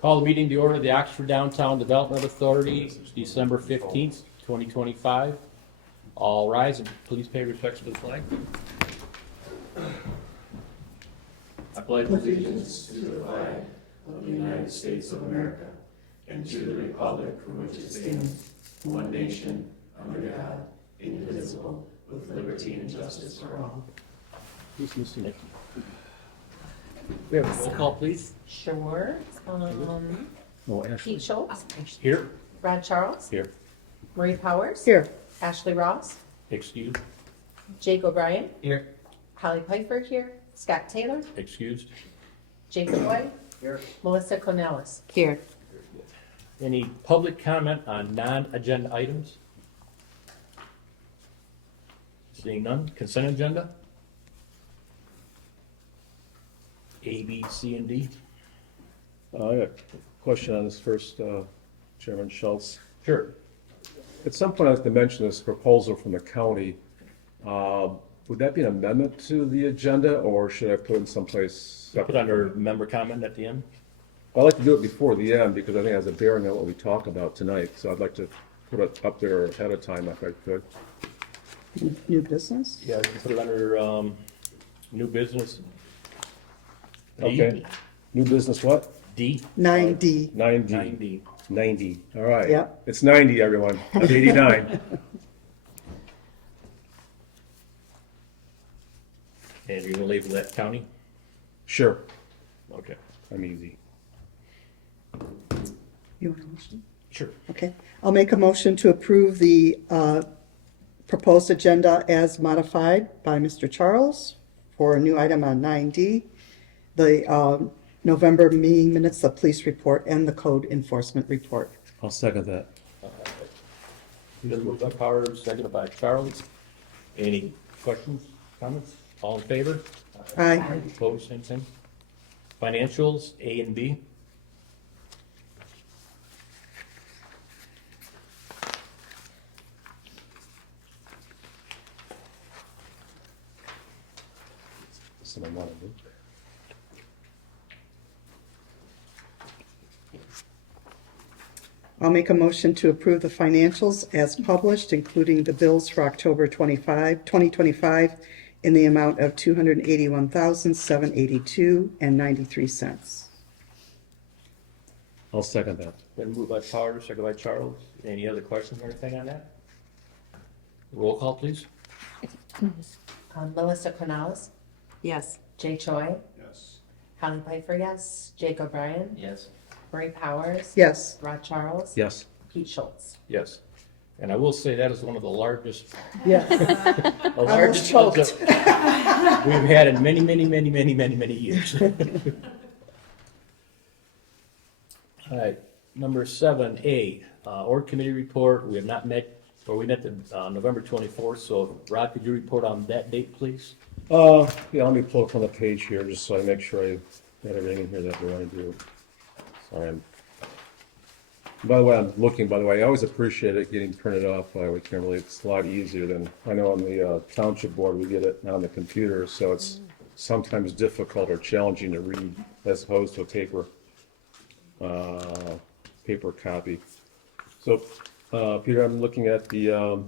Call the meeting to order, the Oxford Downtown Development Authority, December 15th, 2025. All rise and please pay respects to the flag. I pledge allegiance to the flag of the United States of America and to the republic for which it stands, one nation, under God, indivisible, with liberty and justice for all. Who's missing it? We have a roll call, please. Sure. No, Ashley. Pete Schultz, Here. Brad Charles, Here. Marie Powers, Here. Ashley Ross, Excused. Jake O'Brien, Here. Holly Piper here, Scott Taylor, Excused. Jake Roy, Here. Melissa Cornelis. Here. Any public comment on non-agenda items? Seeing none, consent agenda? A, B, C, and D? I got a question on this first, Chairman Schultz. Sure. At some point, I have to mention this proposal from the county. Would that be an amendment to the agenda, or should I put it in someplace Put separate? under member comment at the end? I'd like to do it before the end, because I think it has a bearing on what we talk about tonight, so I'd like to put it up there ahead of time if I could. New business? Yeah, you can put it under, new business. D? Okay. New business what? D? 9D. 90. 9D. 90, all right. Yep. It's 90, everyone, not 89. And you're gonna label that county? Sure, Okay. I'm easy. You want a motion? Sure. Okay. I'll make a motion to approve the proposed agenda as modified by Mr. Charles for a new item on 9D, the November meeting minutes, the police report, and the code enforcement report. I'll second that. Been moved by Powers, seconded by Charles. Any questions, comments? All in favor? Aye. Opposed, same thing. Financials, A and B. Someone want to move? I'll make a motion to approve the financials as published, including the bills for October 2025, in the amount of $281,782.93. I'll second that. Been moved by Powers, seconded by Charles. Any other questions or anything on that? Roll call, please. Melissa Cornelis, Yes. Jay Choi, Yes. Holly Piper, yes, Jake O'Brien, Yes. Marie Powers, Yes. Brad Charles, Yes. Pete Schultz. Yes. And I will say that is one of the largest, Yes. the largest ones choked. that we've had in many, many, many, many, many, many years. All right, number 7A, org committee report. We have not met, or we met the November 24th, so Rod, could you report on that date, please? Yeah, let me pull it from the page here, just so I make sure I got everything in here that we want to do. Sorry, by the way, I'm looking, by the way, I always appreciate it getting printed off by Kimberly. It's a lot easier than, I know on the township board, we get it on the computer, so it's sometimes difficult or challenging to read as opposed to a paper copy. So, Peter, I'm looking at the, you're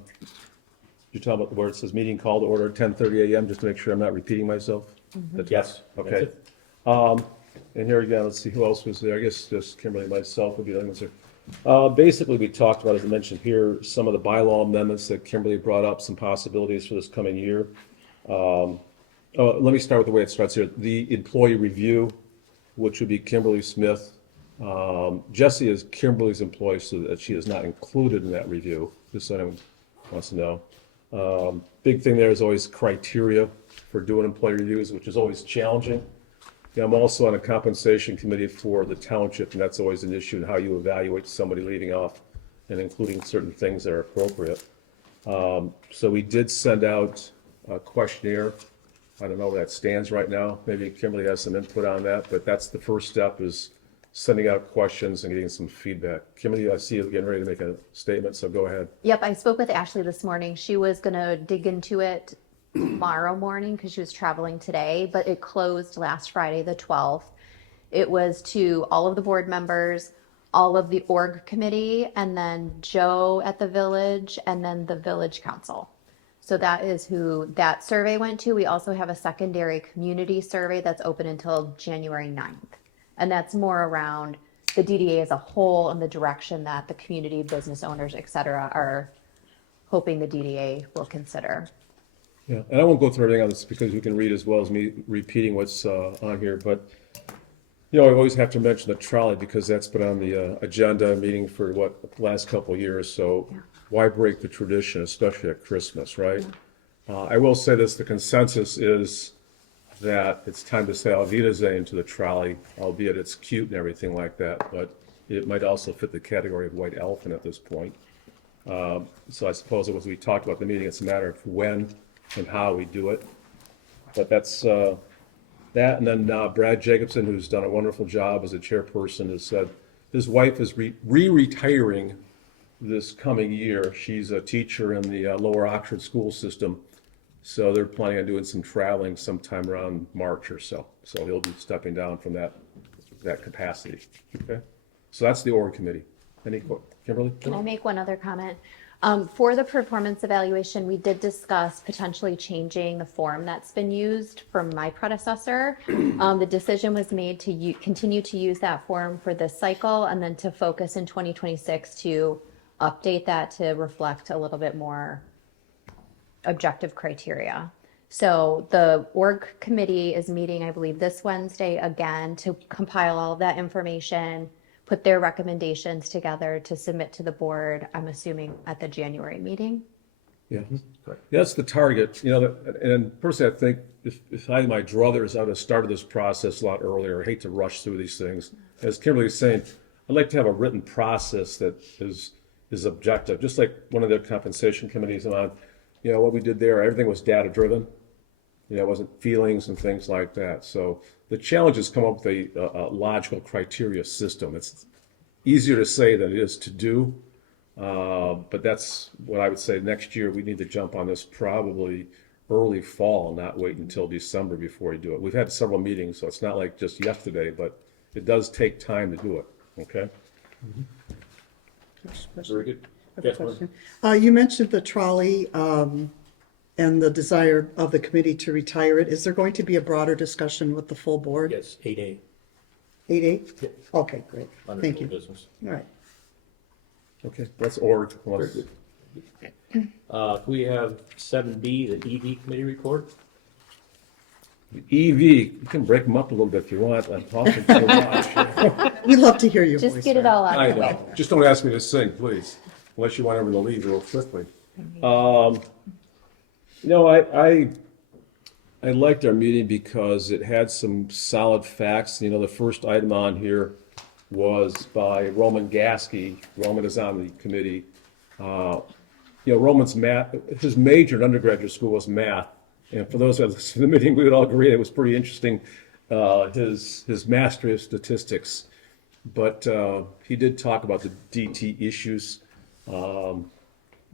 talking about where it says meeting call to order at 10:30 a.m., just to make sure I'm not repeating myself? Yes. Okay. And here again, let's see who else was there. I guess just Kimberly and myself would be the only ones there. Basically, we talked about, as I mentioned here, some of the bylaw amendments that Kimberly brought up, some possibilities for this coming year. Let me start with the way it starts here. The employee review, which would be Kimberly Smith. Jesse is Kimberly's employee, so that she is not included in that review, just so anyone wants to know. Big thing there is always criteria for doing employee reviews, which is always challenging. Yeah, I'm also on a compensation committee for the township, and that's always an issue in how you evaluate somebody leaving off and including certain things that are appropriate. So we did send out a questionnaire. I don't know where that stands right now. Maybe Kimberly has some input on that, but that's the first step, is sending out questions and getting some feedback. Kimberly, I see you getting ready to make a statement, so go ahead. Yep, I spoke with Ashley this morning. She was going to dig into it tomorrow morning because she was traveling today, but it closed last Friday, the 12th. It was to all of the board members, all of the org committee, and then Joe at the village, and then the village council. So that is who that survey went to. We also have a secondary community survey that's open until January 9th. And that's more around the DDA as a whole and the direction that the community, business owners, et cetera, are hoping the DDA will consider. Yeah, and I won't go through everything on this because you can read as well as me repeating what's on here, but I always have to mention the trolley because that's been on the agenda meeting for the last couple of years, so why break the tradition, especially at Christmas, right? I will say this, the consensus is that it's time to say Auf Wiedersehen to the trolley, albeit it's cute and everything like that, but it might also fit the category of white elephant at this point. So I suppose as we talked about in the meeting, it's a matter of when and how we do it. But that's that, and then Brad Jacobson, who's done a wonderful job as a chairperson, has said his wife is retiring this coming year. She's a teacher in the Lower Oxford school system, so they're planning on doing some traveling sometime around March or so. So he'll be stepping down from that capacity. Okay, so that's the org committee. Kimberly? Can I make one other comment? For the performance evaluation, we did discuss potentially changing the form that's been used from my predecessor. The decision was made to continue to use that form for this cycle and then to focus in 2026 to update that to reflect a little bit more objective criteria. So the org committee is meeting, I believe, this Wednesday again to compile all of that information, put their recommendations together to submit to the board, I'm assuming at the January meeting. Yeah, that's the target, and personally, I think if I had my druthers, I would have started this process a lot earlier. I hate to rush through these things. As Kimberly was saying, I'd like to have a written process that is objective, just like one of the compensation committees I'm on. What we did there, everything was data driven. It wasn't feelings and things like that. So the challenge is come up with a logical criteria system. It's easier to say than it is to do. But that's what I would say next year. We need to jump on this probably early fall, not wait until December before we do it. We've had several meetings, so it's not like just yesterday, but it does take time to do it. Okay? Very good. I have a question. You mentioned the trolley and the desire of the committee to retire it. Is there going to be a broader discussion with the full board? Yes, 8A. 8A? Yep. Okay, great. Under Thank full you. business. All right. Okay, that's org. Can we have 7B, the EV committee report? EV, you can break them up a little bit if you want. I'm talking too much. We love to hear your voice. Just get it all out I of the way. know. Just don't ask me to sing, please, unless you want everyone to leave real quickly. I liked our meeting because it had some solid facts. The first item on here was by Roman Gasky. Roman is on the committee. Roman's math, his major in undergraduate school was math. And for those of us in the meeting, we would all agree it was pretty interesting, his mastery of statistics. But he did talk about the DT issues.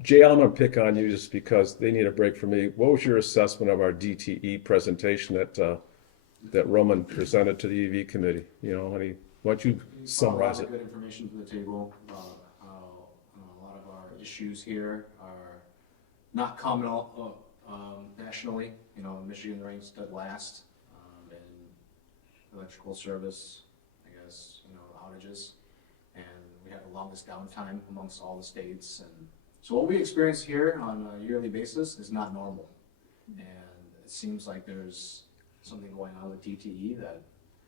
Jay, I'm going to pick on you just because they need a break from me. What was your assessment of our DTE presentation that Roman presented to the EV committee? Why don't you summarize it? Good information to the table about how a lot of our issues here are not common nationally. Michigan ranks dead last in electrical service, outages, and we have the longest downtime amongst all the states. And so what we experience here on a yearly basis is not normal, and it seems like there's something going on with DTE that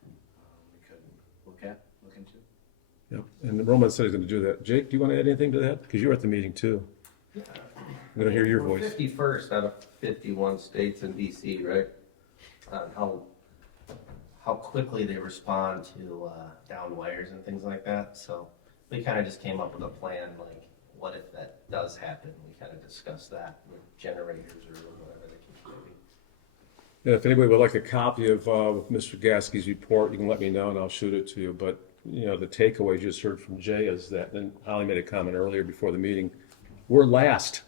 we could look into. Yep. And Roman said he's going to do that. Jake, do you want to add anything to that? Because you were at the meeting too. I'm going to hear your We're voice. 51st out of 51 states in DC, right? On how quickly they respond to down wires and things like that. So we kind of just came up with a plan, like what if that does happen? We kind of discussed that with generators or whatever the case may be. Yeah, if anybody would like a copy of Mr. Gasky's report, you can let me know and I'll shoot it to you. But, the takeaway you just heard from Jay is that, and Holly made a comment earlier before the meeting, we're last,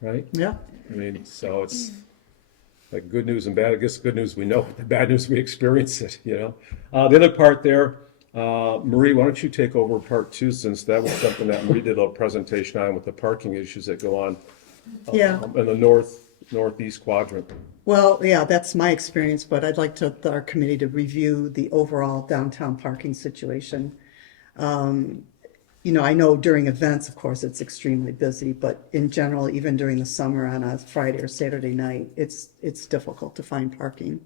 right? Yeah. So like good news and bad. I guess good news we know, the bad news we experience it, you know. The other part there, Marie, why don't you take over part two, since that was something that Marie did a presentation on with the parking issues that go on Yeah. in the northeast quadrant. Well, yeah, that's my experience, but I'd like our committee to review the overall downtown parking situation. You know, I know during events, of course, it's extremely busy, but in general, even during the summer on a Friday or Saturday night, it's difficult to find parking.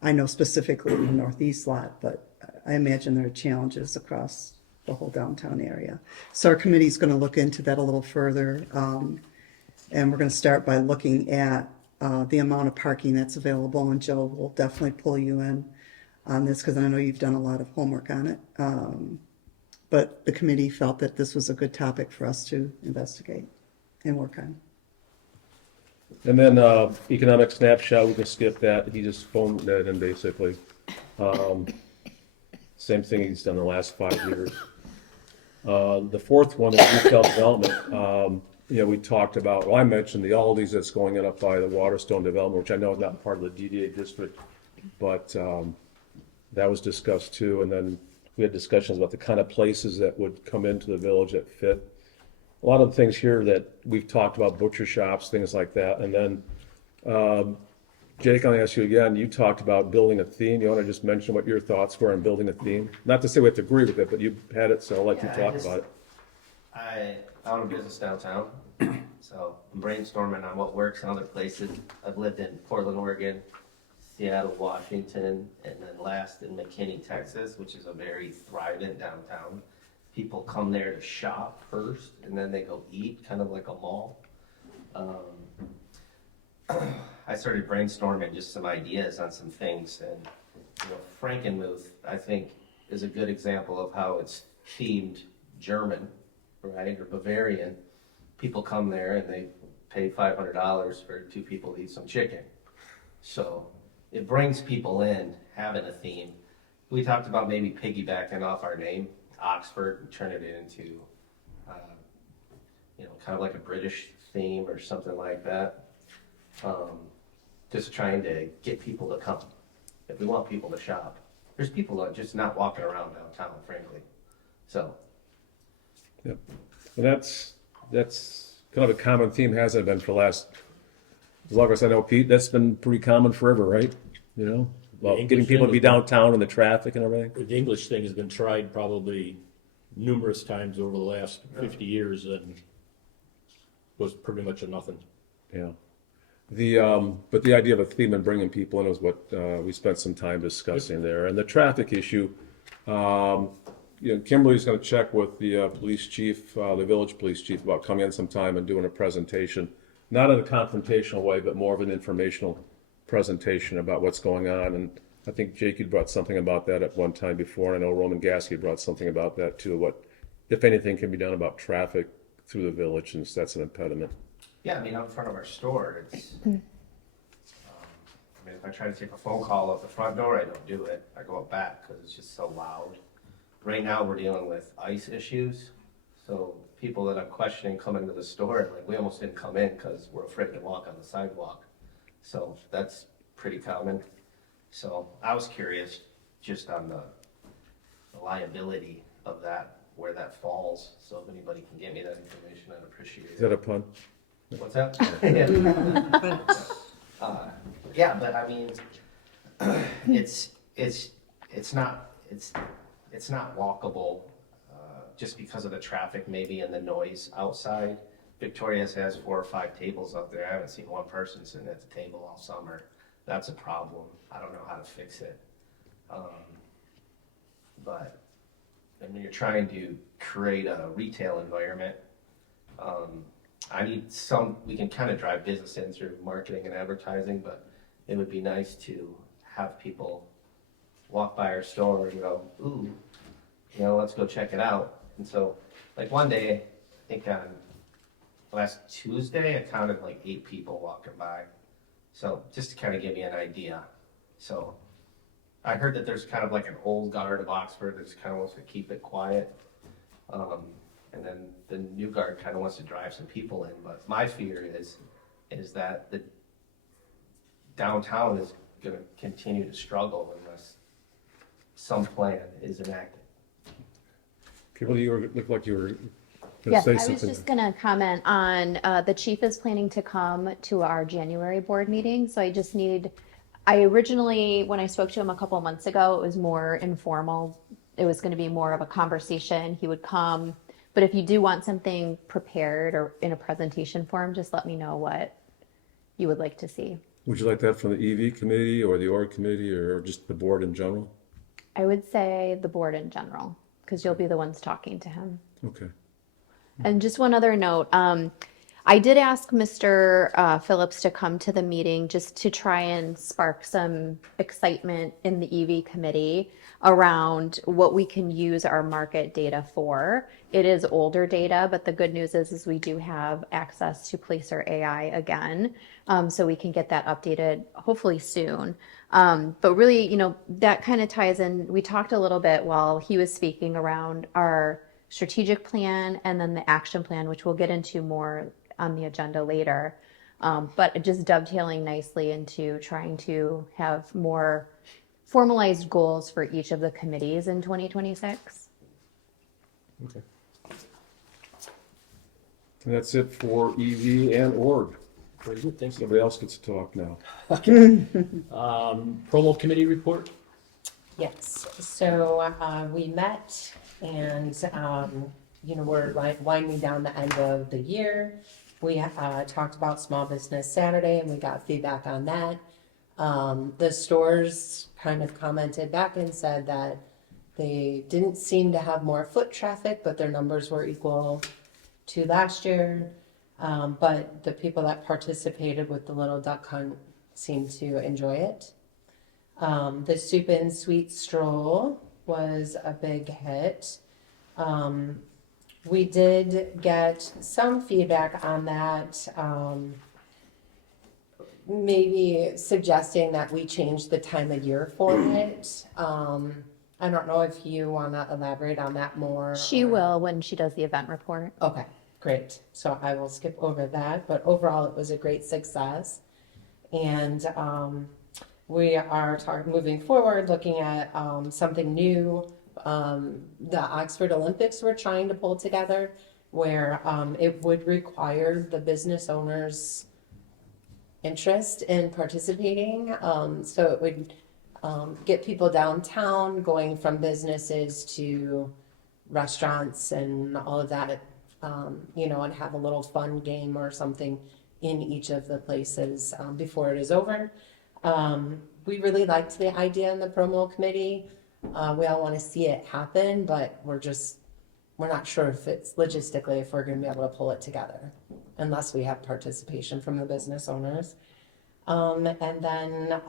I know specifically in the northeast lot, but I imagine there are challenges across the whole downtown area. So our committee's going to look into that a little further. And we're going to start by looking at the amount of parking that's available. And Joe will definitely pull you in on this because I know you've done a lot of homework on it. But the committee felt that this was a good topic for us to investigate and work on. And then economic snapshot, we can skip that. He just phoned that in basically. Same thing he's done the last 5 years. The fourth one is retail development. You know, we talked about, well, I mentioned the Aldi's that's going in up by the Waterstone development, which I know is not part of the DDA district, but that was discussed too. And then we had discussions about the kind of places that would come into the village that fit. A lot of the things here that we've talked about, butcher shops, things like that. And then, Jake, I'll ask you again, you talked about building a theme. You want to just mention what your thoughts were on building a theme? Not to say we have to agree with it, but you had it, so I'll let you talk about it. I own a business downtown, so I'm brainstorming on what works in other places. I've lived in Portland, Oregon, Seattle, Washington, and then last in McKinney, Texas, which is a very thriving downtown. People come there to shop first, and then they go eat, kind of like a mall. I started brainstorming just some ideas on some things, and you know, Frankenmuth, I think, is a good example of how it's themed German, right, or Bavarian. People come there and they pay $500 for 2 people to eat some chicken. So it brings people in, having a theme. We talked about maybe piggybacking off our name, Oxford, and turning it into, you know, kind of like a British theme or something like that. Just trying to get people to come. If we want people to shop, there's people that are just not walking around downtown, frankly. So. Yep. And that's kind of a common theme, hasn't it been for the last, as long as I know, Pete, that's been pretty common forever, right? You know, about The getting English people to thing be has been- downtown and the traffic and everything. The English thing has been tried probably numerous times over the last 50 years and was pretty much a nothing. Yeah. But the idea of a theme and bringing people in is what we spent some time discussing there. And the traffic issue, you know, Kimberly's going to check with the police chief, the village police chief, about coming in sometime and doing a presentation, not in a confrontational way, but more of an informational presentation about what's going on. And I think Jake had brought something about that at one time before. And I know Roman Gasky brought something about that too. What, if anything, can be done about traffic through the village, since that's an impediment. Yeah, I mean, out in front of our store, it's, I mean, if I try to take a phone call at the front door, I don't do it. I go up back because it's just so loud. Right now, we're dealing with ice issues. So people that I'm questioning coming to the store, like, we almost didn't come in because we're afraid to walk on the sidewalk. So that's pretty common. So I was curious just on the liability of that, where that falls. So if anybody can get me that information, I'd appreciate Is it. that a pun? What's that? Yeah, but I mean, it's not walkable, just because of the traffic maybe and the noise outside. Victoria's has 4 or 5 tables up there. I haven't seen one person sitting at the table all summer. That's a problem. I don't know how to fix it. But when you're trying to create a retail environment, I need we can kind of drive business in through marketing and advertising, but it would be nice to have people walk by our store and go, ooh, you know, let's go check it out. And so, like one day, I think on last Tuesday, I counted like 8 people walking by. So just to kind of give you an idea. So I heard that there's kind of like an old guard of Oxford that kind of wants to keep it quiet. And then the new guard kind of wants to drive some people in. But my fear is that downtown is gonna continue to struggle unless some plan is enacted. Kimberly, looked like you were gonna Yes, say I was something. just going to comment on, the chief is planning to come to our January board meeting. So I originally, when I spoke to him a couple months ago, it was more informal. It was going to be more of a conversation. He would come. But if you do want something prepared or in a presentation form, just let me know what you would like to see. Would you like that from the EV committee or the org committee or just the board in general? I would say the board in general, because you'll be the ones talking to him. Okay. And just one other note, I did ask Mr. Phillips to come to the meeting just to try and spark some excitement in the EV committee around what we can use our market data for. It is older data, but the good news is we do have access to Placer AI again, so we can get that updated hopefully soon. But really, that kind of ties in. We talked a little bit while he was speaking around our strategic plan and then the action plan, which we'll get into more on the agenda later. But just dovetailing nicely into trying to have more formalized goals for each of the committees in 2026. Okay. And that's it for EV and org. Very good, thank you. Somebody else gets to talk now. Promo committee report? Yes, so we met and, we're like winding down the end of the year. We talked about Small Business Saturday and we got feedback on that. The stores kind of commented back and said that they didn't seem to have more foot traffic, but their numbers were equal to last year. But the people that participated with the Little Duck Hunt seemed to enjoy it. The Soup and Sweet Stroll was a big hit. We did get some feedback on that, maybe suggesting that we change the time of year for it. I don't know if you want to elaborate on that more. She will when she does the event report. Okay, great. So I will skip over that, but overall it was a great success. And we are moving forward, looking at something new. The Oxford Olympics we're trying to pull together where it would require the business owners' interest in participating. So it would get people downtown going from businesses to restaurants and all of that, and have a little fun game or something in each of the places before it is over. We really liked the idea in the promo committee. We all want to see it happen, but we're not sure if it's logistically, if we're going to be able to pull it together unless we have participation from the business owners. And then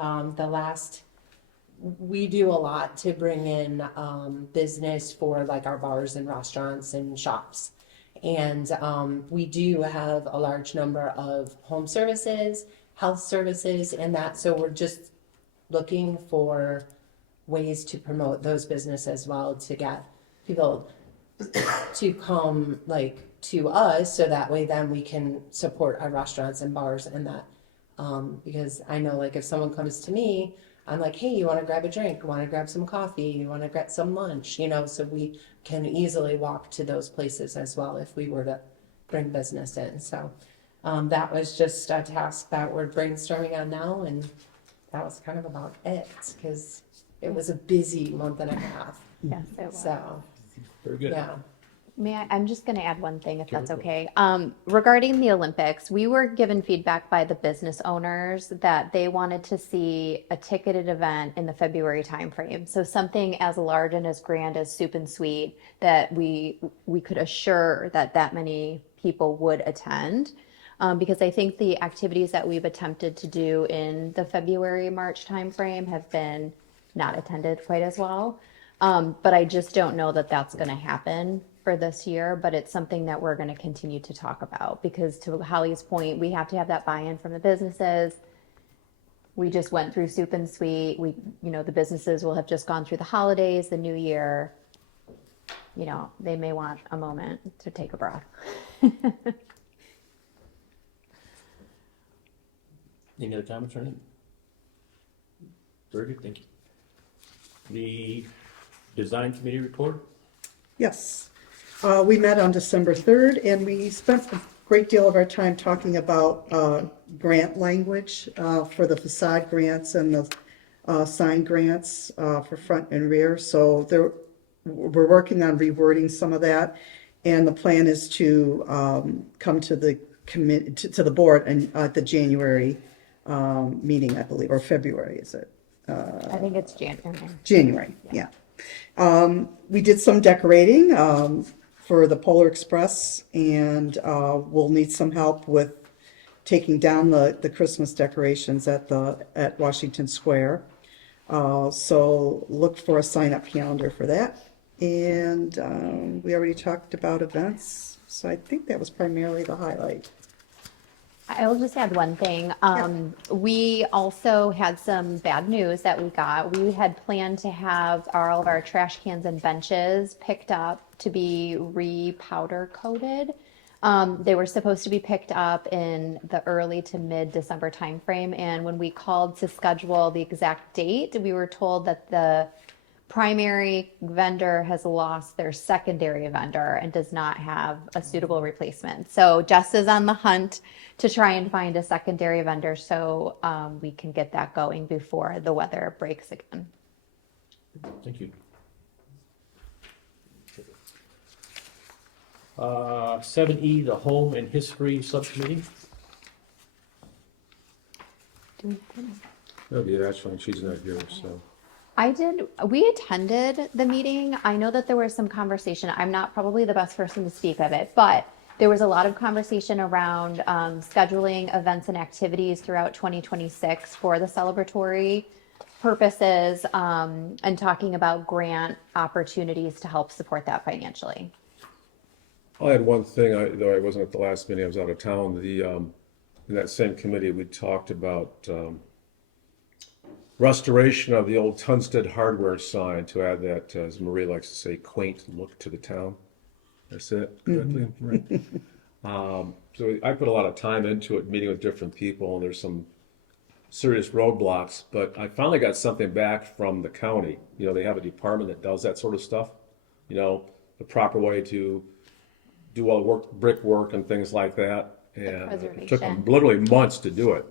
we do a lot to bring in business for like our bars and restaurants and shops. And we do have a large number of home services, health services, and that. So we're just looking for ways to promote those businesses as well, to get people to come to us, so that way then we can support our restaurants and bars and that. Because I know if someone comes to me, I'm like, hey, you want to grab a drink? You want to grab some coffee? You want to get some lunch? So we can easily walk to those places as well if we were to bring business in. So that was just a task that we're brainstorming on now, and that was kind of about it, because it was a busy month and a half. Yes, it was. So, Very good. yeah. I'm just going to add one thing, if that's okay. Regarding the Olympics, we were given feedback by the business owners that they wanted to see a ticketed event in the February timeframe. So something as large and as grand as Soup and Sweet, that we could assure that many people would attend. Because I think the activities that we've attempted to do in the February-March timeframe have been not attended quite as well. But I just don't know that that's going to happen for this year, but it's something that we're going to continue to talk about, because to Holly's point, we have to have that buy-in from the businesses. We just went through Soup and Sweet. The businesses will have just gone through the holidays, the new year. They may want a moment to take a breath. Any other comments or anything? Very good, thank you. The design committee report? Yes. We met on December 3rd, and we spent a great deal of our time talking about grant language for the facade grants and the sign grants for front and rear. So we're working on rewording some of that, and the plan is to come to the to the board and at the January meeting, I believe, or February, is it? I think it's January. January, yeah. We did some decorating for the Polar Express, and we'll need some help with taking down the Christmas decorations at Washington Square. So look for a sign-up calendar for that. And we already talked about events, so I think that was primarily the highlight. I'll just add one thing. We also had some bad news that we got. We had planned to have all of our trash cans and benches picked up to be re-powder coated. They were supposed to be picked up in the early to mid-December timeframe, and when we called to schedule the exact date, we were told that the primary vendor has lost their secondary vendor and does not have a suitable replacement. So Jess is on the hunt to try and find a secondary vendor so we can get that going before the weather breaks again. Thank you. 7E, the Home and History Subcommittee. That'll be actually, she's not here, so. We attended the meeting. I know that there was some conversation. I'm not probably the best person to speak of it, but there was a lot of conversation around scheduling events and activities throughout 2026 for the celebratory purposes and talking about grant opportunities to help support that financially. I had one thing, though I wasn't at the last meeting, I was out of town. In that same committee, we talked about restoration of the old Tunstead hardware sign to add that, as Marie likes to say, quaint look to the town. I said it correctly? Right. So I put a lot of time into it, meeting with different people, and there's some serious roadblocks, but I finally got something back from the county. You know, they have a department that does that sort of stuff, you know, the proper way to do all the work, brickwork and things like that. And it took them literally months to do it.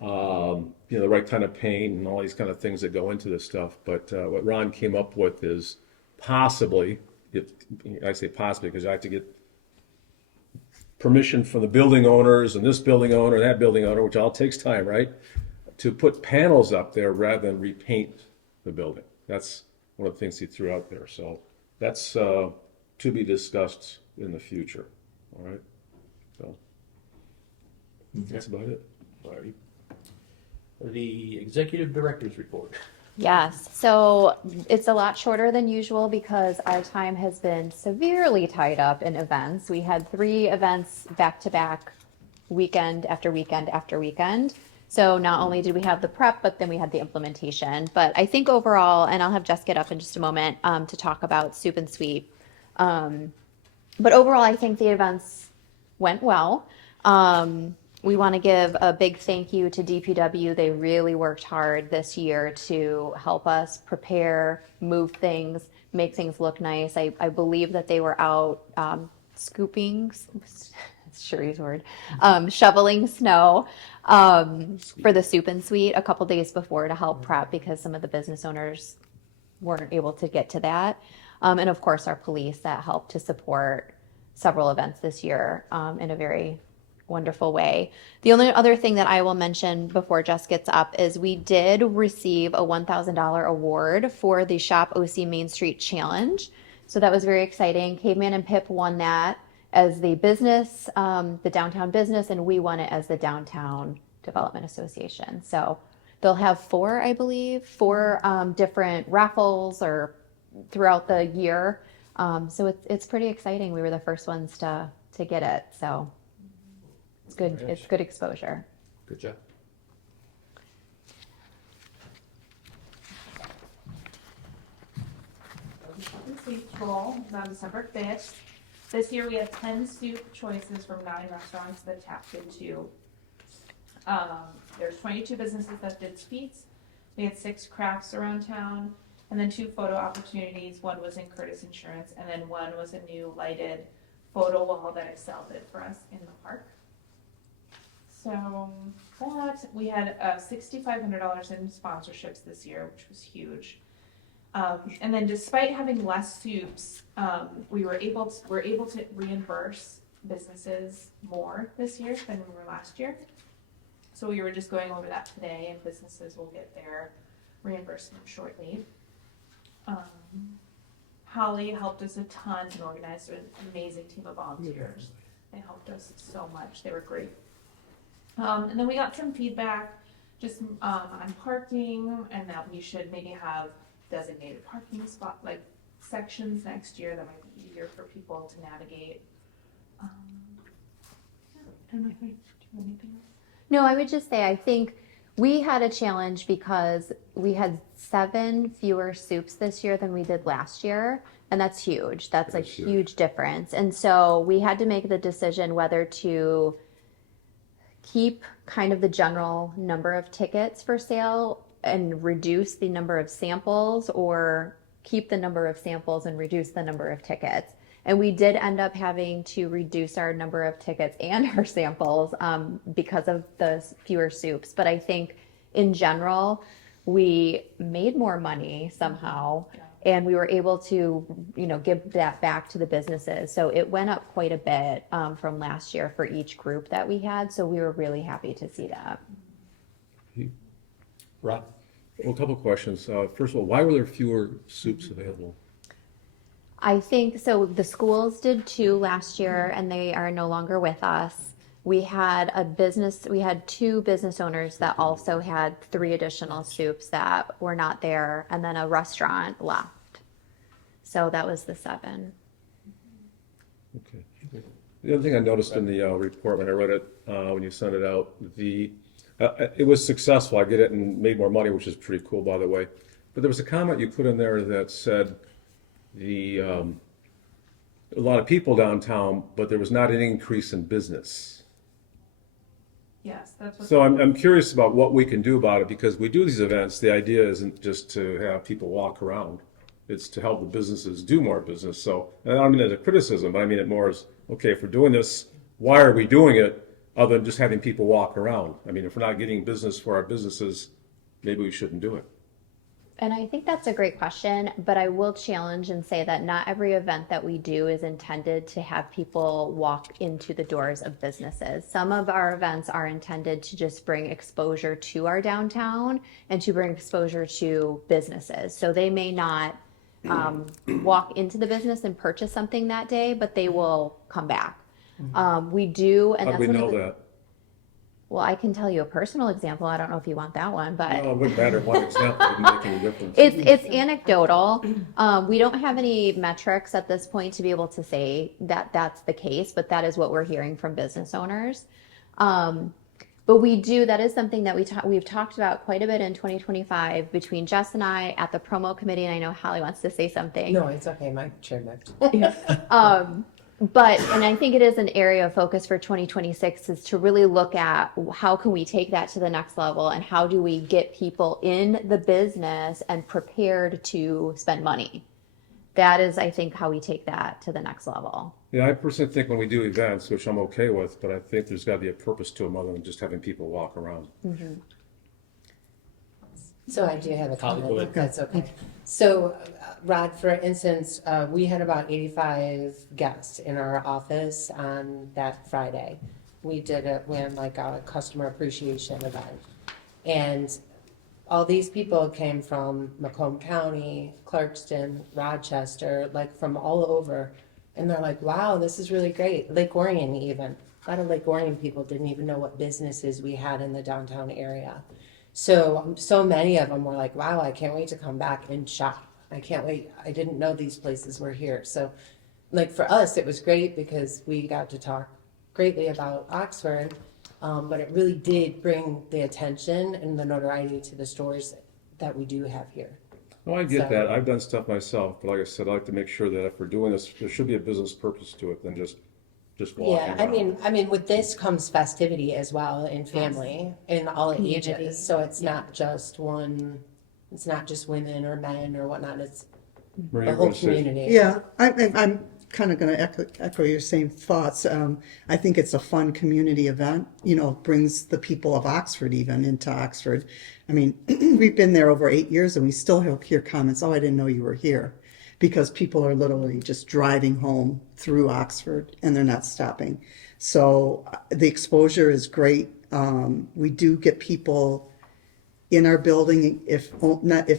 You know, the right kind of paint and all these kind of things that go into this stuff. But what Ron came up with is possibly, if I say possibly because I have to get permission from the building owners and this building owner, that building owner, which all takes time, right? To put panels up there rather than repaint the building. That's one of the things he threw out there. So that's to be discussed in the future. All right. So that's about it. All right. The Executive Director's Report. Yes, so it's a lot shorter than usual because our time has been severely tied up in events. We had 3 events back to back, weekend after weekend after weekend. So not only did we have the prep, but then we had the implementation. But I think overall, and I'll have Jess get up in just a moment to talk about Soup and Sweep. But overall, I think the events went well. We want to give a big thank you to DPW. They really worked hard this year to help us prepare, move things, make things look nice. I believe that they were out scooping, Sherry's word, shoveling snow for the Soup and Sweet a couple days before to help prep because some of the business owners weren't able to get to that. And of course, our police that helped to support several events this year in a very wonderful way. The only other thing that I will mention before Jess gets up is we did receive a $1,000 award for the Shop OC Main Street Challenge. So that was very exciting. Caveman and Pip won that as the business, the downtown business, and we won it as the Downtown Development Association. So they'll have 4, I believe, 4 different raffles or throughout the year. So it's pretty exciting. We were the first ones to get it. So it's good. Nice. It's good exposure. Good job. Sweet Troll on December 5th. This year we had 10 soup choices from 9 restaurants that tapped into. There's 22 businesses that did sweets, We had 6 crafts around town, and then 2 photo opportunities. One was in Curtis Insurance, and then one was a new lighted photo wall that Excel did for us in the park. So that, we had $6,500 in sponsorships this year, which was huge. And then despite having less soups, we're able to reimburse businesses more this year than we were last year. So we were just going over that today, and businesses will get their reimbursement shortly. Holly helped us a ton and organized an amazing team of volunteers. They helped us so much. They were great. And then we got some feedback just on parking, and that we should maybe have designated parking spot, like sections next year that might be easier for people to navigate. I don't know if I do anything else. No, I would just say, I think we had a challenge because we had 7 fewer soups this year than we did last year. And that's huge. That's a huge difference. And so we had to make the decision whether to keep kind of the general number of tickets for sale and reduce the number of samples, or keep the number of samples and reduce the number of tickets. And we did end up having to reduce our number of tickets and our samples because of the fewer soups. But I think in general, we made more money somehow, and we were able to, give that back to the businesses. So it went up quite a bit from last year for each group that we had. So we were really happy to see that. Rob? Well, a couple of questions. First of all, why were there fewer soups available? I think so. The schools did 2 last year, and they are no longer with us. We had 2 business owners that also had 3 additional soups that were not there, and then a restaurant left. So that was the 7. Okay. The other thing I noticed in the report when I read it, when you sent it out, it was successful. I get it, and made more money, which is pretty cool, by the way. But there was a comment you put in there that said a lot of people downtown, but there was not an increase in business. Yes, that's what. So I'm curious about what we can do about it, because we do these events. The idea isn't just to have people walk around. It's to help the businesses do more business. So, and I don't mean it as a criticism, but I mean it more as, okay, if we're doing this, why are we doing it other than just having people walk around? I mean, if we're not getting business for our businesses, maybe we shouldn't do it. And I think that's a great question, but I will challenge and say that not every event that we do is intended to have people walk into the doors of businesses. Some of our events are intended to just bring exposure to our downtown and to bring exposure to businesses. So they may not walk into the business and purchase something that day, but they will come back. We do, and How do we know that? Well, I can tell you a personal example. I don't know if you want that one, but No, it wouldn't matter what example, it wouldn't make any difference. it's anecdotal. We don't have any metrics at this point to be able to say that that's the case, but that is what we're hearing from business owners. But that is something that we've talked about quite a bit in 2025 between Jess and I at the promo committee, and I know Holly wants to say something. No, it's okay, my chairman. And I think it is an area of focus for 2026 is to really look at how can we take that to the next level, and how do we get people in the business and prepared to spend money. That is, I think, how we take that to the next level. Yeah, I personally think when we do events, which I'm okay with, but I think there's got to be a purpose to them other than just having people walk around. Mm-hmm. So I do have a Holly, go comment, ahead. if that's okay. So, Rod, for instance, we had about 85 guests in our office on that Friday. We had like a customer appreciation event. And all these people came from Macomb County, Clarkston, Rochester, like from all over. And they're like, wow, this is really great. Lake Orion even. A lot of Lake Orion people didn't even know what businesses we had in the downtown area. So many of them were like, wow, I can't wait to come back and shop. I can't wait. I didn't know these places were here. So like for us, it was great because we got to talk greatly about Oxford, but it really did bring the attention and the notoriety to the stores that we do have here. No, I get So- that. I've done stuff myself, but like I said, I like to make sure that if we're doing this, there should be a business purpose to it than just just walking Yeah, around. I mean, with this comes festivity as well in family in all Community. ages. So it's not just one, it's not just women or men or whatnot. It's Maria, the you whole wanna say- community. Yeah, I'm kind of going to echo your same thoughts. I think it's a fun community event, you know, brings the people of Oxford even into Oxford. I mean, we've been there over 8 years and we still hear comments, oh, I didn't know you were here. Because people are literally just driving home through Oxford and they're not stopping. So the exposure is great. We do get people in our building, if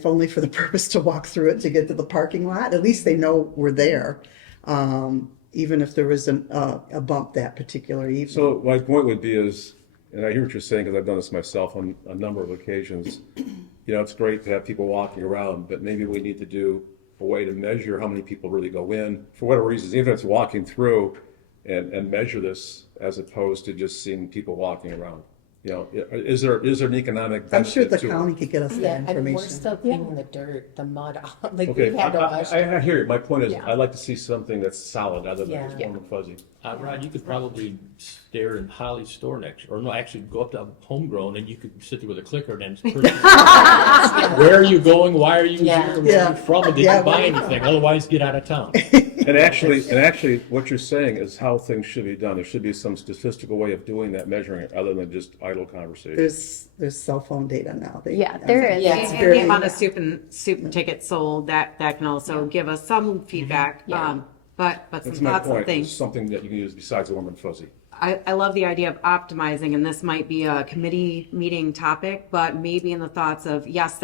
only for the purpose to walk through it to get to the parking lot. At least they know we're there, even if there isn't a bump that particular evening. So my point would be is, and I hear what you're saying because I've done this myself on a number of occasions. You know, it's great to have people walking around, but maybe we need to do a way to measure how many people really go in for whatever reasons, even if it's walking through and measure this as opposed to just seeing people walking around. You know, is there an economic I'm sure the benefit to it? county could get us Yeah, that I mean, we're information. still cleaning the dirt, the mud, like Okay, we've had to wash. I hear you. My point is, Yeah. I'd like to see something that's solid other than Yeah. just warm and fuzzy. Rod, you could probably stare in Holly's store next, or no, actually go up to Homegrown and you could sit there with a clicker and then where are you going? Why are you Yeah. here? Where are Yeah. you from? And did Yeah. you buy anything? Otherwise, get out of town. And actually, what you're saying is how things should be done. There should be some statistical way of doing that, measuring it, other than just idle conversation. There's cell phone data now. Yeah, there is. Yeah. It's And very- the amount of soup tickets sold, that can also give us some feedback. Yeah. But some That's my thoughts and point. It's things. something that you can use besides warm and fuzzy. I love the idea of optimizing, and this might be a committee meeting topic, but maybe in the thoughts of, yes,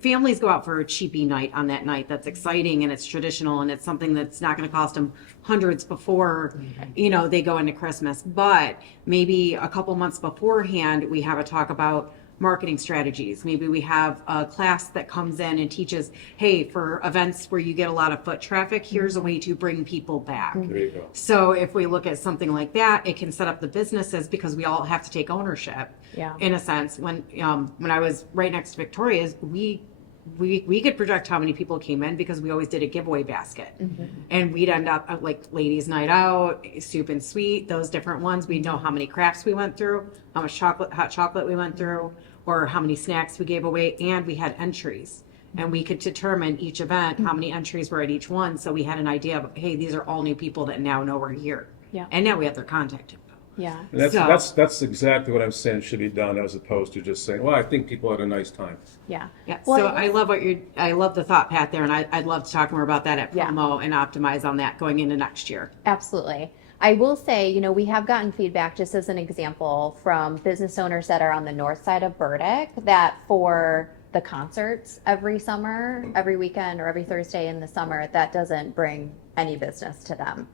families go out for a cheapy night on that night. That's exciting and it's traditional and it's something that's not going to cost them hundreds before, they go into Christmas. But maybe a couple months beforehand, we have a talk about marketing strategies. Maybe we have a class that comes in and teaches, hey, for events where you get a lot of foot traffic, here's a way to bring people back. There you go. So if we look at something like that, it can set up the businesses because we all have to take ownership. Yeah. In a sense, when I was right next to Victoria's, we could project how many people came in because we always did a giveaway basket, and we'd end up like ladies' night out, soup and sweet, those different ones. We'd know how many crafts we went through, how much hot chocolate we went through, or how many snacks we gave away, and we had entries. And we could determine each event how many entries were at each one, so we had an idea of, hey, these are all new people that now know we're here. Yeah. And now we have their contact info. Yeah. And So- that's exactly what I'm saying should be done, as opposed to just saying, well, I think people had a nice time. Yeah. Yeah, Well, so I I love the thought, Pat, there, and I'd love to talk more about that at Yeah. promo and optimize on that going into next year. Absolutely. I will say, we have gotten feedback, just as an example, from business owners that are on the north side of Burdick, that for the concerts every summer, every weekend, or every Thursday in the summer, that doesn't bring any business to them.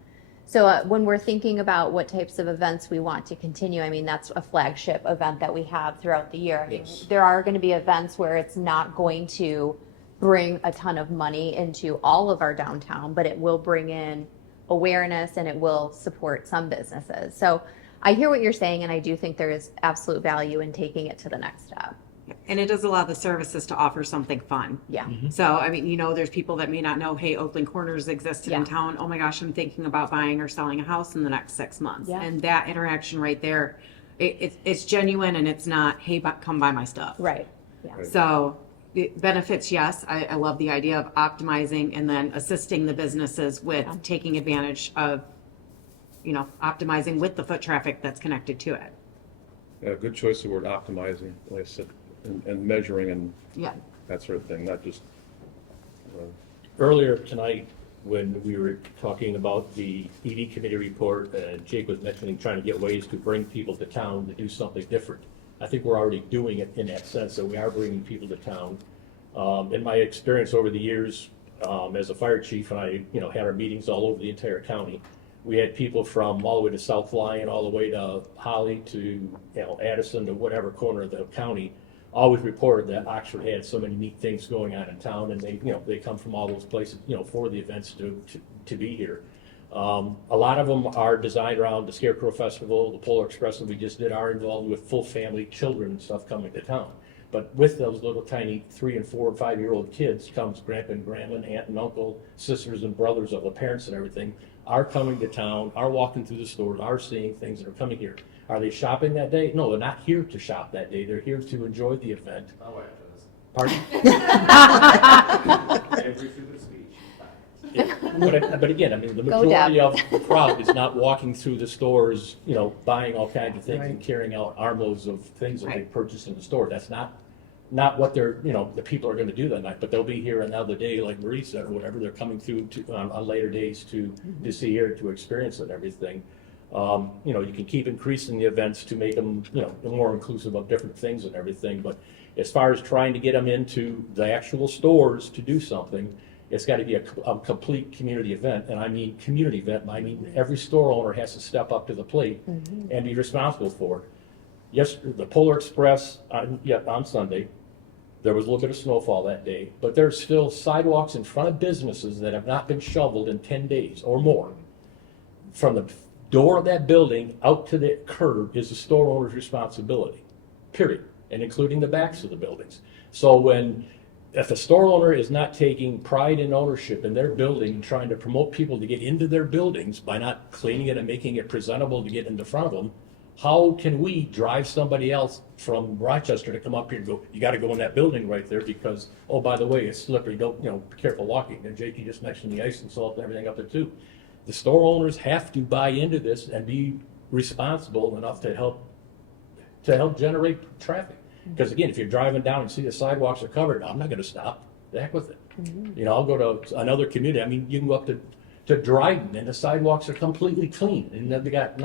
So when we're thinking about what types of events we want to continue, I mean, that's a flagship event that we have throughout the year. I mean, Yes. there are going to be events where it's not going to bring a ton of money into all of our downtown, but it will bring in awareness and it will support some businesses. So I hear what you're saying, and I do think there is absolute value in taking it to the next step. And it does allow the services to offer something fun. Yeah. So, I mean, there's people that may not know, hey, Oakland Corners existed Yeah. in town. Oh my gosh, I'm thinking about buying or selling a house in the next 6 months. Yeah. And that interaction right there, it's genuine, and it's not, hey, come buy my stuff. Right. Yeah. So it benefits, yes. I love the idea of optimizing and then assisting the businesses with taking advantage of, optimizing with the foot traffic that's connected to it. Yeah, good choice of word, optimizing, like I said, and measuring and Yeah. that sort of thing, not just, Earlier tonight, when we were talking about the ED committee report, Jake was mentioning trying to get ways to bring people to town to do something different. I think we're already doing it in that sense, that we are bringing people to town. In my experience over the years, as a fire chief, and I, had our meetings all over the entire county, we had people from all the way to South Lyon, all the way to Holly to, Addison to whatever corner of the county, always reported that Oxford had so many neat things going on in town, and they come from all those places, for the events to be here. A lot of them are designed around the Scarecrow Festival, the Polar Express that we just did, are involved with full family children and stuff coming to town. But with those little tiny 3 and 4 and 5-year-old kids comes grandpa and grandma, aunt and uncle, sisters and brothers of the parents and everything, are coming to town, are walking through the stores, are seeing things and are coming here. Are they shopping that day? No, they're not here to shop that day. They're here to enjoy the event. My wife does. Pardon? Every figure speech. But again, I mean, the Go, majority Deb. of the crowd is not walking through the stores, you know, buying all kinds of things and Right. carrying out armloads of things that they Right. purchased in the store. That's not what they're, you know, the people are gonna do that night, but they'll be here another day, like Marie said, or whatever. They're coming through on later days to see here, to experience it and everything. You know, you can keep increasing the events to make them, you know, more inclusive of different things and everything, but as far as trying to get them into the actual stores to do something, it's gotta be a complete community event, and I mean community event, I mean every store owner has to step up to the plate and be responsible for it. Yes, the Polar Express, on Sunday, there was a little bit of snowfall that day, but there's still sidewalks in front of businesses that have not been shoveled in 10 days or more. From the door of that building out to the curb is the store owner's responsibility, period, and including the backs of the buildings. So if a store owner is not taking pride in ownership in their building and trying to promote people to get into their buildings by not cleaning it and making it presentable to get in the front of them, how can we drive somebody else from Rochester to come up here and go, you gotta go in that building right there because, oh, by the way, it's slippery, don't, you know, be careful walking. And Jake, you just mentioned the ice and salt and everything up there too. The store owners have to buy into this and be responsible enough to help generate traffic. Because again, if you're driving down and see the sidewalks are covered, I'm not gonna stop, the heck with it. You know, I'll go to another community, I mean, you can go up to Dryden and the sidewalks are completely clean. And they got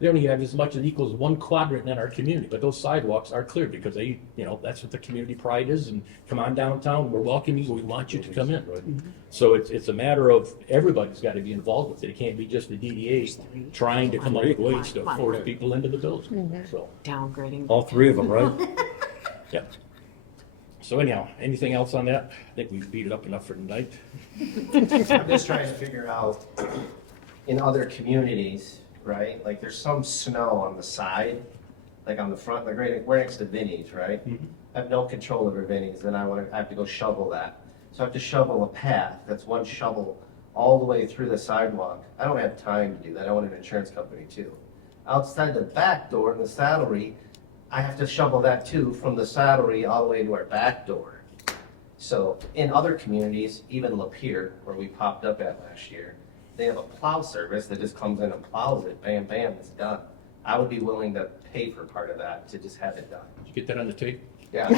they don't even have as much as equals 1 quadrant in our community, but those sidewalks are clear because they, you know, that's what the community pride is, and come on downtown, we're welcoming you, we want you to come in. So it's a matter of, everybody's gotta be involved with it, it can't be just the DDA trying to come up with ways to force people into the building, so. Downgrading. All 3 of them, right? Yeah. So anyhow, anything else on that? I think we've beat it up enough for tonight. I'm just trying to figure out, in other communities, right, like there's some snow on the side, like on the front, like we're next to Vinnie's, right? I have no control over Vinnie's, and I have to go shovel that. So I have to shovel a path, that's 1 shovel all the way through the sidewalk. I don't have time to do that, I want an insurance company too. Outside the back door in the saddlery, I have to shovel that too, from the saddlery all the way to our back door. So in other communities, even Lapeer, where we popped up at last year, they have a plow service that just comes in and plows it, bam, bam, it's done. I would be willing to pay for part of that to just have it done. Did you get that on the tape? Yeah.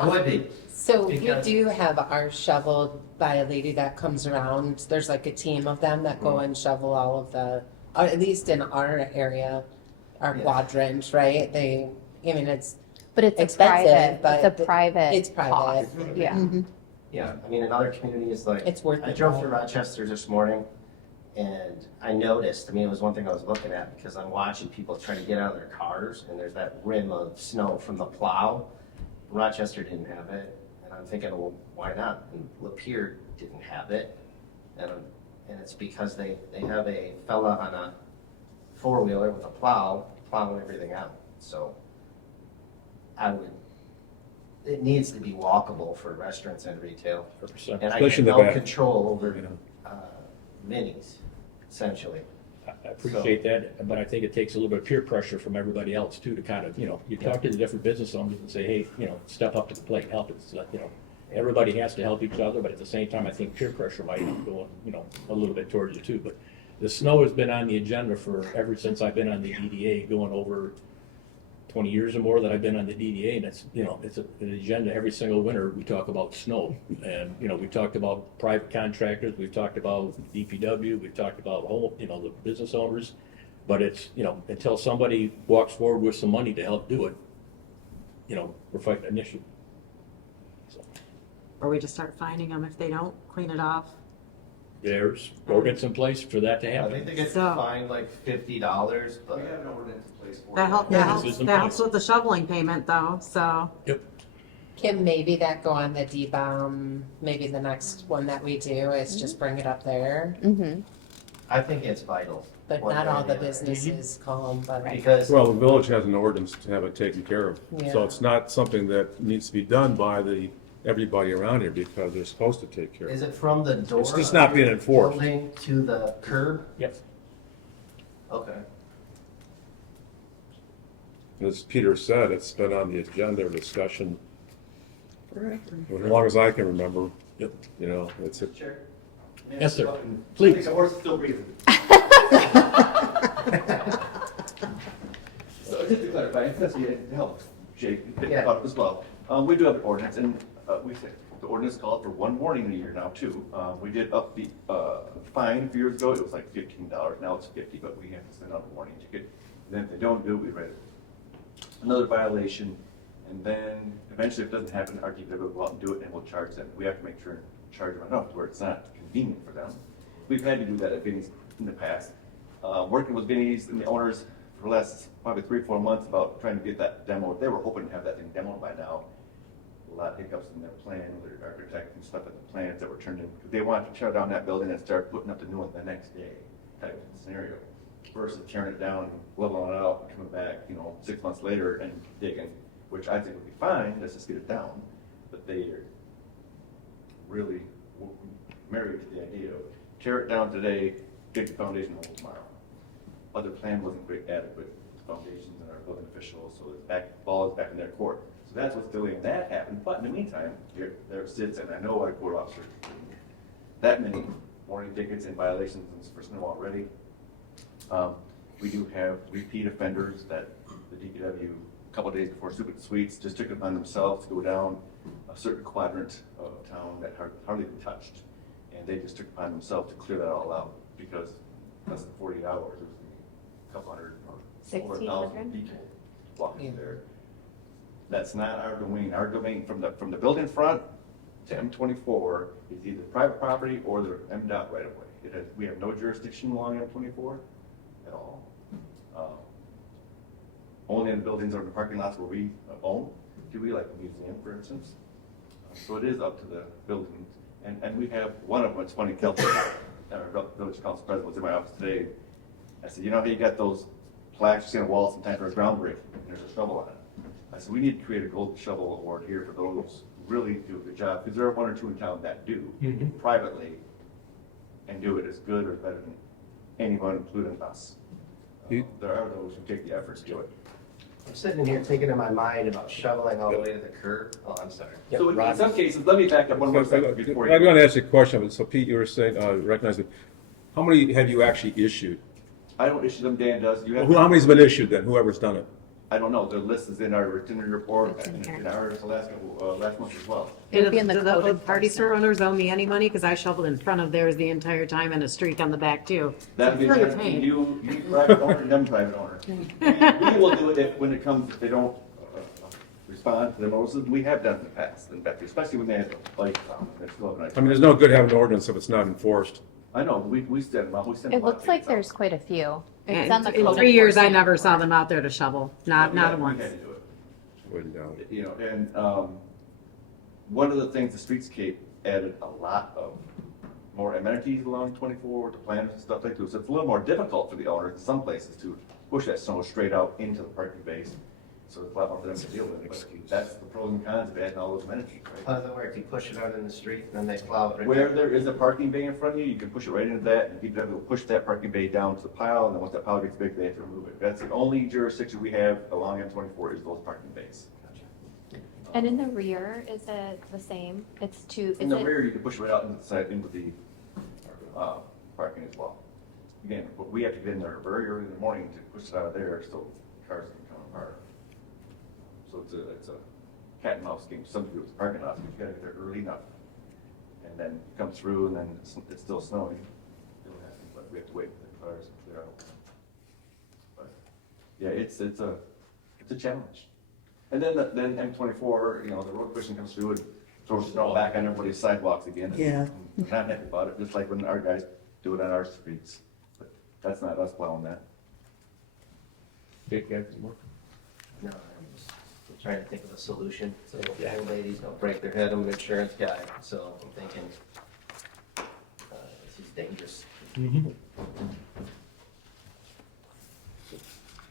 I would be. So we Because- do have ours shoveled by a lady that comes around. There's like a team of them that go and shovel all of the, at least in our area, our Yeah. quadrant, right? I mean, it's But it's a expensive, private, but it's a private it's private. cost. Yeah. Yeah, I mean, in other communities, like, It's worth I it, drove though. through Rochester this morning, and I noticed, I mean, it was one thing I was looking at, because I'm watching people trying to get out of their cars, and there's that rim of snow from the plow. Rochester didn't have it, and I'm thinking, well, why not? And Lapeer didn't have it, and it's because they have a fella on a 4-wheeler with a plow, plowing everything out, so it needs to be walkable for restaurants and retail. 100%. And I Especially get in the no back. control over You know. minis, essentially. I appreciate that, but I think it takes a little bit of peer pressure from everybody else too, to kind of, you know, you talk to the different business owners and say, hey, you know, step up to the plate, help it, so, you know, everybody has to help each other, but at the same time, I think peer pressure might go, you know, a little bit towards you too, but the snow has been on the agenda ever since I've been on the DDA, going over 20 years or more that I've been on the DDA, and it's, you know, it's an agenda every single winter. We talk about snow, and, you know, we talked about private contractors, we've talked about DPW, we've talked about you know, the business owners, but it's, you know, until somebody walks forward with some money to help do it, you know, we're fighting an issue. So, Or we just start finding them if they don't clean it off. there's ordinance in place for that to I happen. think they get So- fined like $50, but We have an ordinance in place for That it. helps, Yeah, this is in that helps place. with the shoveling payment though, so. Yep. Kim, maybe that go on the D-bomb, maybe the next one that we do is just bring it up there. Mm-hmm. I think it's vital. but One not way or all the the other. businesses call them, but. Because Well, the village has an ordinance to have it taken care of. So Yeah. it's not something that needs to be done by everybody around here because they're supposed to take care of is it. it from the door? It's just of not your being enforced. Building to the curb? Yep. Okay. As Peter said, it's been on the agenda or discussion Forever. as long as I can remember. Yep. You know, it's a, Chair? Yes, sir. I Please. think the horse is still breathing. So just to clarify, and that's to help Jake pick Yeah. up as well. We do have an ordinance, and we say the ordinance called for one warning a year now too. We did up the fine a few years ago. It was like $15. Now it's 50, but we have to send out a warning ticket. And then if they don't do it, we write another violation. And then eventually, if it doesn't happen, our DPW will go out and do it, and we'll charge them. We have to make sure and charge them enough to where it's not convenient for them. We've had to do that at Vinnie's in the past. Working with Vinnie's and the owners for the last probably 3 or 4 months about trying to get that demo. They were hoping to have that thing demoed by now. A lot of hiccups in their plan, with their architect and stuff in the plans that were turned in. They wanted to tear down that building and start putting up the new one the next day type of scenario. Versus tearing it down and leveling it out and coming back, 6 months later and digging, which I think would be fine, let's just get it down. But they are really married to the idea of tear it down today, dig the foundation hole tomorrow. Other plan wasn't great adequate foundations and our building officials, so ball is back in their court. So that's what's delaying that happen. But in the meantime, there sits, and I know our court officers, that many warning tickets and violations for snow already. We do have repeat offenders that the DPW, a couple of days before Stupid Sweets, just took it upon themselves to go down a certain quadrant of town that hardly been touched. And they just took it upon themselves to clear that all out because less than 48 hours, there was a couple hundred or 4,000 1,600? people walking there. That's not our domain. Our domain from the building front to M24 is either private property or the MDOT right of way. We have no jurisdiction along M24 at all. Only in the buildings or the parking lots where we own, do we, like a museum, for instance. So it is up to the buildings. And we have one of them, it's funny, Kelsey, our village council president was in my office today. I said, how you got those plaques you see on the wall sometimes for a ground break, and there's a shovel on it. I said, we need to create a golden shovel award here for those who really do a good job, because there are 1 or 2 in town that do privately and do it as good or better than anyone, including us. There are those who take the effort to do it. I'm sitting here thinking in my mind about shoveling all the way to the curb. Oh, I'm sorry. So in some cases, let me back up one more second before I'm you. going to ask you a question. So Pete, you were saying, recognize it. How many have you actually issued? I don't issue them, Dan does. You have. How many's been issued then, whoever's done it? I don't know. The list is in our written report It's in and here. in ours last month as well. It would be in the Do code the party enforcement. store owners owe me any money? Because I shoveled in front of theirs the entire time and a streak on the back too. That'd be It's really a better pain. you private owner, and them private owner. We will do it when it comes, if they don't respond to the notices. We have done in the past, in fact, especially when they have like, they're still have an I mean, there's no good having an ordinance if it's not enforced. I know, we send them out, we send them It out. looks like there's quite a few. It's on the In code 3 years, I enforcement never saw report. them out there to shovel, not We once. had to do it. Wouldn't doubt it. And one of the things, the streetscape added a lot of more amenities along 24, the planners and stuff like that. So it's a little more difficult for the owners in some places to push that snow straight out into the parking base. So it's a lot more for them to deal with. But that's the pros and cons of adding all those amenities, How right? does it work? You push it out in the street and then they plow it right Where there? there is a parking bay in front of you, you can push it right into that, and people will push that parking bay down to the pile, and then once that pile gets big, they have to remove it. That's the only jurisdiction we have along M24 is those parking bays. And in the rear, is it the same? It's two, In is the it? rear, you can push it right out into the side, into the parking as well. Again, but we have to get in there very early in the morning to push it out of there, so cars can come apart. So it's a cat and mouse game, some do it with parking lots, but you gotta get there early enough. And then come through, and then it's still snowing, but we have to wait for the cars to clear out. But, yeah, it's a challenge. And then M24, the road commission comes through and throws snow back on everybody's sidewalks again. Yeah. I'm not happy about it, just like when our guys do it on our streets. But that's not us plowing that. Jake, you have some more? No, I'm just trying to think of a solution so the old ladies don't break their head. I'm an insurance guy, so I'm thinking this is dangerous.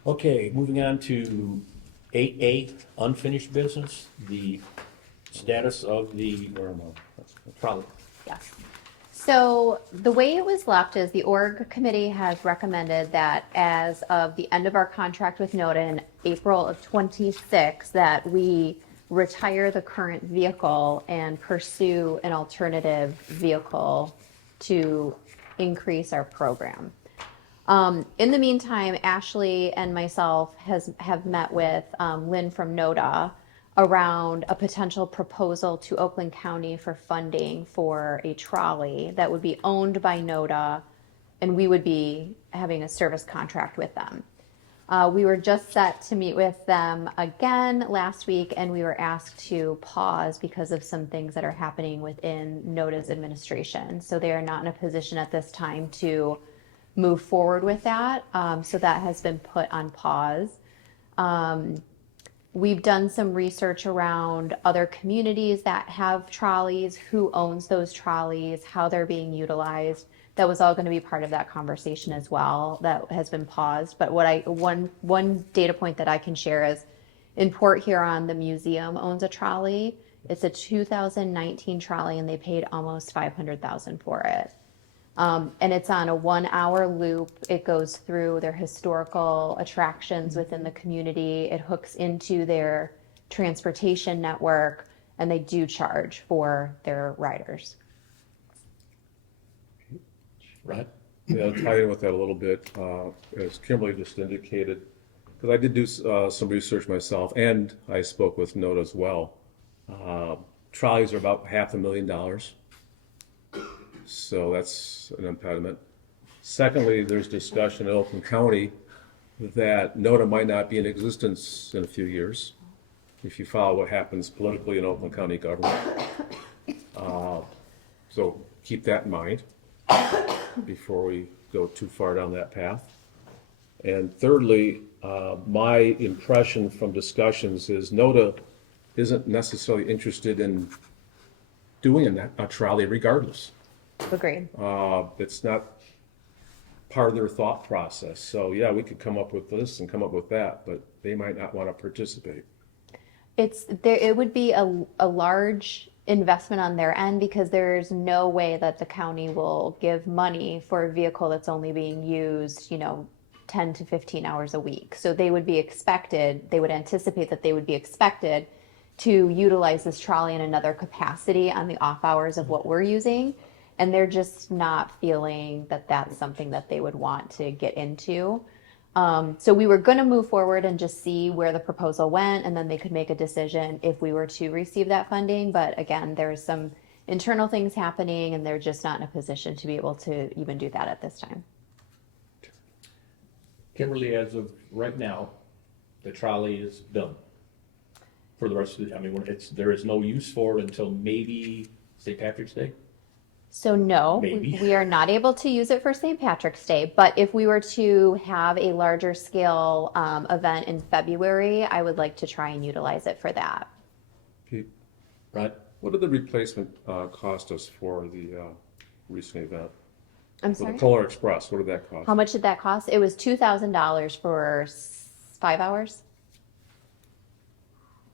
Okay, moving on to 8A, unfinished business, the status of the trolley. Yes. So the way it was left is the org committee has recommended that as of the end of our contract with NODA in April of 26, that we retire the current vehicle and pursue an alternative vehicle to increase our program. In the meantime, Ashley and myself have met with Lynn from NODA around a potential proposal to Oakland County for funding for a trolley that would be owned by NODA, and we would be having a service contract with them. We were just set to meet with them again last week, and we were asked to pause because of some things that are happening within NODA's administration. So they are not in a position at this time to move forward with that. So that has been put on pause. We've done some research around other communities that have trolleys, who owns those trolleys, how they're being utilized. That was all going to be part of that conversation as well. That has been paused. But one data point that I can share is in Port Huron, the museum owns a trolley. It's a 2019 trolley, and they paid almost $500,000 for it. And it's on a 1-hour loop. It goes through their historical attractions within the community. It hooks into their transportation network, and they do charge for their riders. Right? Yeah, I'll tie in with that a little bit, as Kimberly just indicated, because I did do some research myself, and I spoke with NODA as well. Trolleys are about $500,000. So that's an impediment. Secondly, there's discussion in Oakland County that NODA might not be in existence in a few years, if you follow what happens politically in Oakland County government. So keep that in mind before we go too far down that path. And thirdly, my impression from discussions is NODA isn't necessarily interested in doing a trolley regardless. Agreed. It's not part of their thought process. So yeah, we could come up with this and come up with that, but they might not want to participate. It would be a large investment on their end, because there's no way that the county will give money for a vehicle that's only being used, 10 to 15 hours a week. So they would anticipate that they would be expected to utilize this trolley in another capacity on the off hours of what we're using. And they're just not feeling that that's something that they would want to get into. So we were going to move forward and just see where the proposal went, and then they could make a decision if we were to receive that funding. But again, there's some internal things happening, and they're just not in a position to be able to even do that at this time. Kimberly, as of right now, the trolley is done for the rest of there is no use for it until maybe St. Patrick's Day. So no, Maybe. we are not able to use it for St. Patrick's Day, but if we were to have a larger scale event in February, I would like to try and utilize it for that. Pete, Right? what did the replacement cost us for the recent event? I'm For sorry? the Polar Express, what did that cost? How much did that cost? It was $2,000 for 5 hours.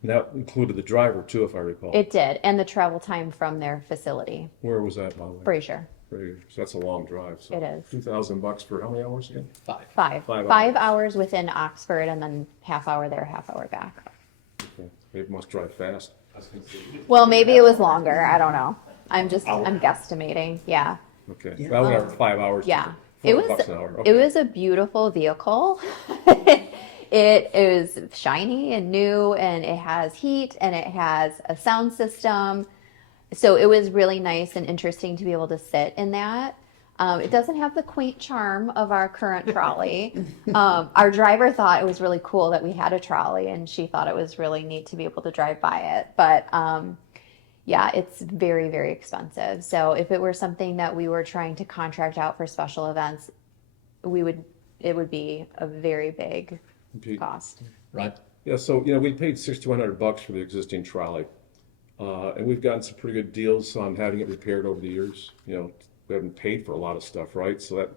And that included the driver too, if I recall. It did, and the travel time from their facility, Where was that, by the way? Fraser. Fraser. So that's a long drive. So It is. $2,000 for how many hours again? 5. Five 5 hours within Oxford, and then half hour there, half hour back. Okay. Maybe it must drive fast. Well, maybe it was longer. I don't know. I'm guesstimating. Yeah. Okay. Yeah. Well, whatever, 5 hours. Yeah. It was $4 an hour. it Okay. was a beautiful vehicle. It is shiny and new, and it has heat, and it has a sound system. So it was really nice and interesting to be able to sit in that. It doesn't have the quaint charm of our current trolley. Our driver thought it was really cool that we had a trolley, and she thought it was really neat to be able to drive by it. But yeah, it's very, very expensive. So if it were something that we were trying to contract out for special events, it would be a very big Pete. cost. Right? Yeah, so, we paid $6,100 for the existing trolley. And we've gotten some pretty good deals on having it repaired over the years. We haven't paid for a lot of stuff, right? But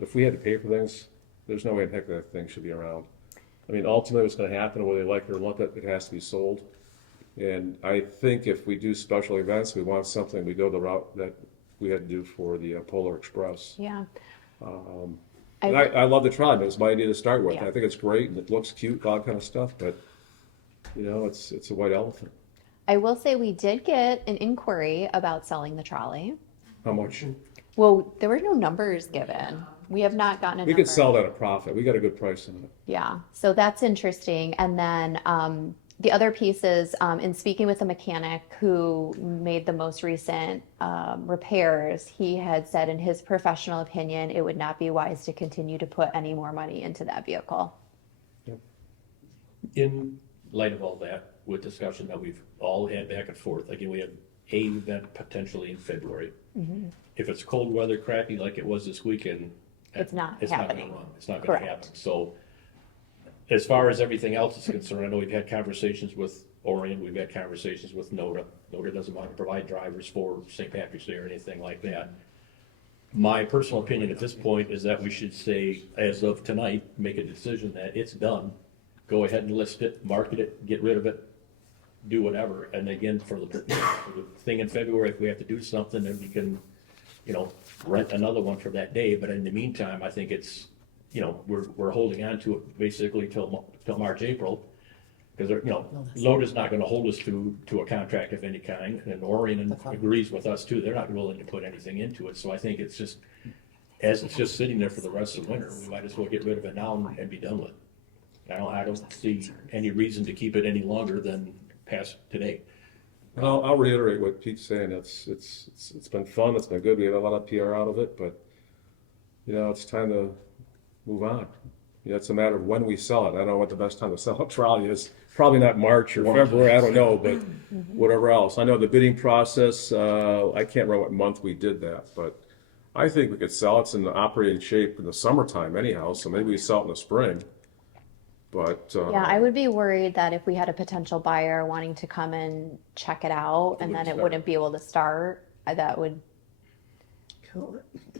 if we had to pay for things, there's no way in heck that thing should be around. I mean, ultimately what's gonna happen, whether they like it or not, that it has to be sold. And I think if we do special events, we want something, we go the route that we had to do for the Polar Express. Yeah. And I love the trolley, it was my idea to start with. Yeah. I think it's great and it looks cute, all that kind of stuff, but, you know, it's a white elephant. I will say we did get an inquiry about selling the trolley. How much? Well, there were no numbers given. We have not gotten a We number. could sell that at a profit. We got a good price on it. Yeah, so that's interesting. And then the other piece is in speaking with the mechanic who made the most recent repairs, he had said in his professional opinion, it would not be wise to continue to put any more money into that vehicle. In light of all that, with discussion that we've all had back and forth, again, we have a event potentially in February. If it's cold weather, crappy like it was this weekend, It's not it's not gonna happening. run. It's not gonna Correct. happen. So as far as everything else is concerned, I know we've had conversations with Orion, we've had conversations with NODA. NODA doesn't want to provide drivers for St. Patrick's Day or anything like that. My personal opinion at this point is that we should say, as of tonight, make a decision that it's done. Go ahead and list it, market it, get rid of it, do whatever. And again, for the thing in February, if we have to do something, then we can, you know, rent another one for that day. But in the meantime, I think it's, you know, we're holding on to it basically till March, April. Because, you know, NODA's not gonna hold us to a contract of any kind, and Orion agrees with us too, they're not willing to put anything into it, so I think it's just, as it's just sitting there for the rest of the winter, we might as well get rid of it now and be done with it. I don't see any reason to keep it any longer than past today. And I'll reiterate what Pete's saying. It's been fun. It's been good. We had a lot of PR out of it, but you know, it's time to move on. You know, it's a matter of when we sell it. I don't know what the best time to sell a trolley is. Probably not March or February. I don't know, but whatever else. I know the bidding process. I can't remember what month we did that, but I think we could sell it. It's in the operating shape in the summertime anyhow. So maybe we sell it in the spring. But Yeah, I would be worried that if we had a potential buyer wanting to come and check it out and then it wouldn't be able to start, that would,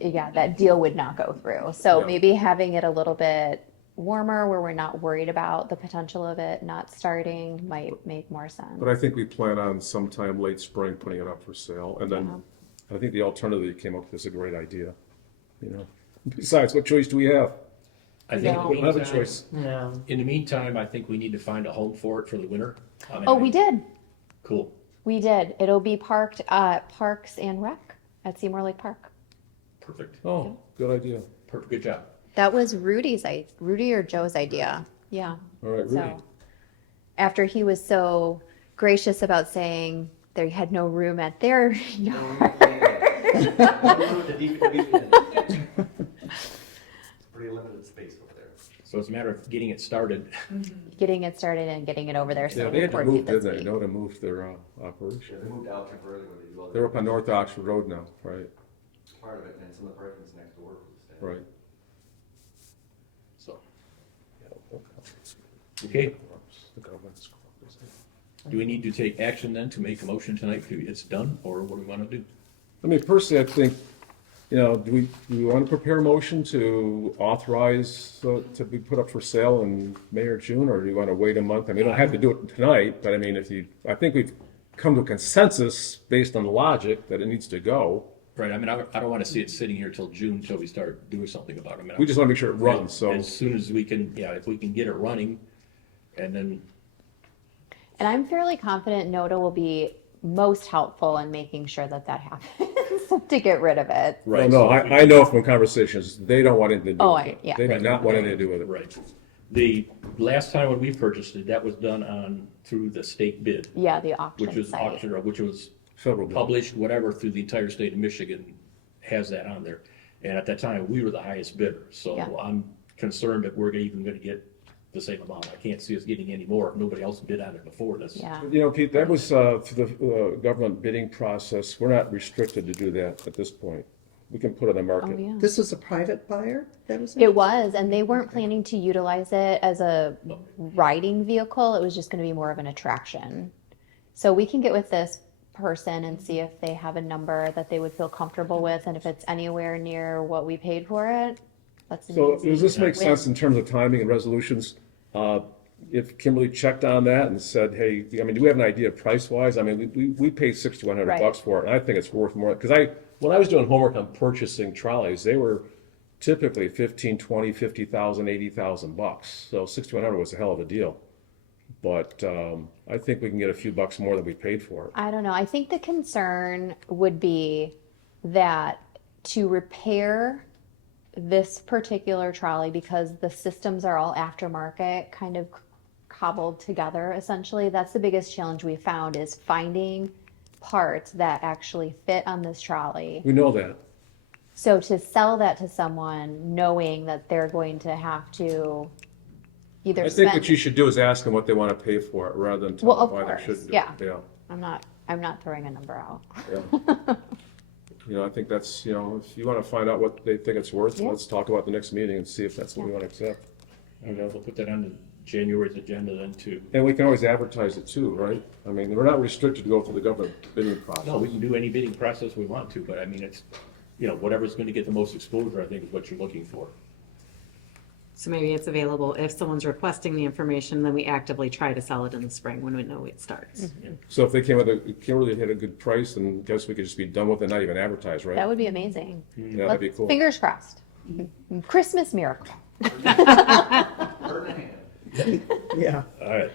yeah, that deal would not go through. So Yeah. maybe having it a little bit warmer where we're not worried about the potential of it not starting might make more sense. But I think we plan on sometime late spring putting it up for sale. And then I think the alternative you came up with is a great idea. You know, besides, what choice do we have? I think No. We don't have a choice. No. in the meantime, I think we need to find a home for it for the winter. I mean, Oh, we did. Cool. We did. It'll be parked at Parks and Rec at Seymour Lake Park. Perfect. Oh, good idea. Perfect. Good job. That was Rudy or Joe's idea. Yeah. All right, Rudy. So after he was so gracious about saying they had no room at their yard. Pretty limited space over there. So it's a matter of getting it started. Getting it started and getting it over there. So Yeah, they had to we'll move, coordinate didn't this they? week. No, to move their operation. They moved out temporarily where they do all They're up on North Oxford Road now, right? part of it, and some of the parking's next door for the staff. Right. So, okay. The government's- Do we need to take action then to make a motion tonight to it's done, or what do we want to do? I mean, personally, I think, you know, do we want to prepare a motion to authorize to be put up for sale in May or June, or do you want to wait a month? I mean, you don't have to do it tonight, but I mean, I think we've come to a consensus based on the logic that it needs to go. Right, I mean, I don't want to see it sitting here till June until we start doing something about it. I mean, We just want to make sure it runs, so. As soon as we can, yeah, if we can get it running, and then, And I'm fairly confident NODA will be most helpful in making sure that that happens to get rid of it. Well, right. no, so if we- I know from conversations, they don't want anything to do Oh, with it. yeah. They do not want anything to do with it. Right. The last time when we purchased it, that was done through the state bid, Yeah, the which auction was site. auction, or which was Federal bill. published, whatever, through the entire state of Michigan has that on there. And at that time, we were the highest bidder, so Yeah. I'm concerned that we're even gonna get the same amount. I can't see us getting any more if nobody else bid on it before this. Yeah. You know, Pete, that was through the government bidding process. We're not restricted to do that at this point. We can put it on the Oh, market. yeah. This was a private buyer that was in? It was, and they weren't planning to utilize it as a riding vehicle. It was just going to be more of an attraction. So we can get with this person and see if they have a number that they would feel comfortable with, and if it's anywhere near what we paid for it, that's an So easy does this make win. sense in terms of timing and resolutions? if Kimberly checked on that and said, hey, I mean, do we have an idea price-wise? I mean, we paid $6,100 Right. for it, and I think it's worth more, because when I was doing homework on purchasing trolleys, they were typically 15, 20, 50,000, 80,000 bucks. So 6,100 was a hell of a deal. But I think we can get a few bucks more than we paid for it. I don't know. I think the concern would be that to repair this particular trolley, because the systems are all aftermarket, kind of cobbled together, essentially, that's the biggest challenge we found, is finding parts that actually fit on this trolley. We know that. So to sell that to someone, knowing that they're going to have to either I spend. think what you should do is ask them what they want to pay for it, rather than Well, tell of them why they course, shouldn't do yeah. it. Yeah. I'm not throwing a number out. Yeah. You know, I think that's, you know, if you want to find out what they think it's worth, Yeah. let's talk about the next meeting and see if that's what we want to accept. And we'll put that on the January's agenda then too. And we can always advertise it too, right? I mean, we're not restricted to go through the government bidding process. No, we can do any bidding process we want to, but I mean, it's, you know, whatever's gonna get the most exposure, I think is what you're looking for. So maybe it's available if someone's requesting the information, then we actively try to sell it in the spring when we know it starts. So if they came with Kimberly had a good price, then I guess we could just be done with it, not even advertise, right? That would be amazing. Yeah, that'd be Let's- cool. Fingers crossed. Christmas miracle. Yeah. All right.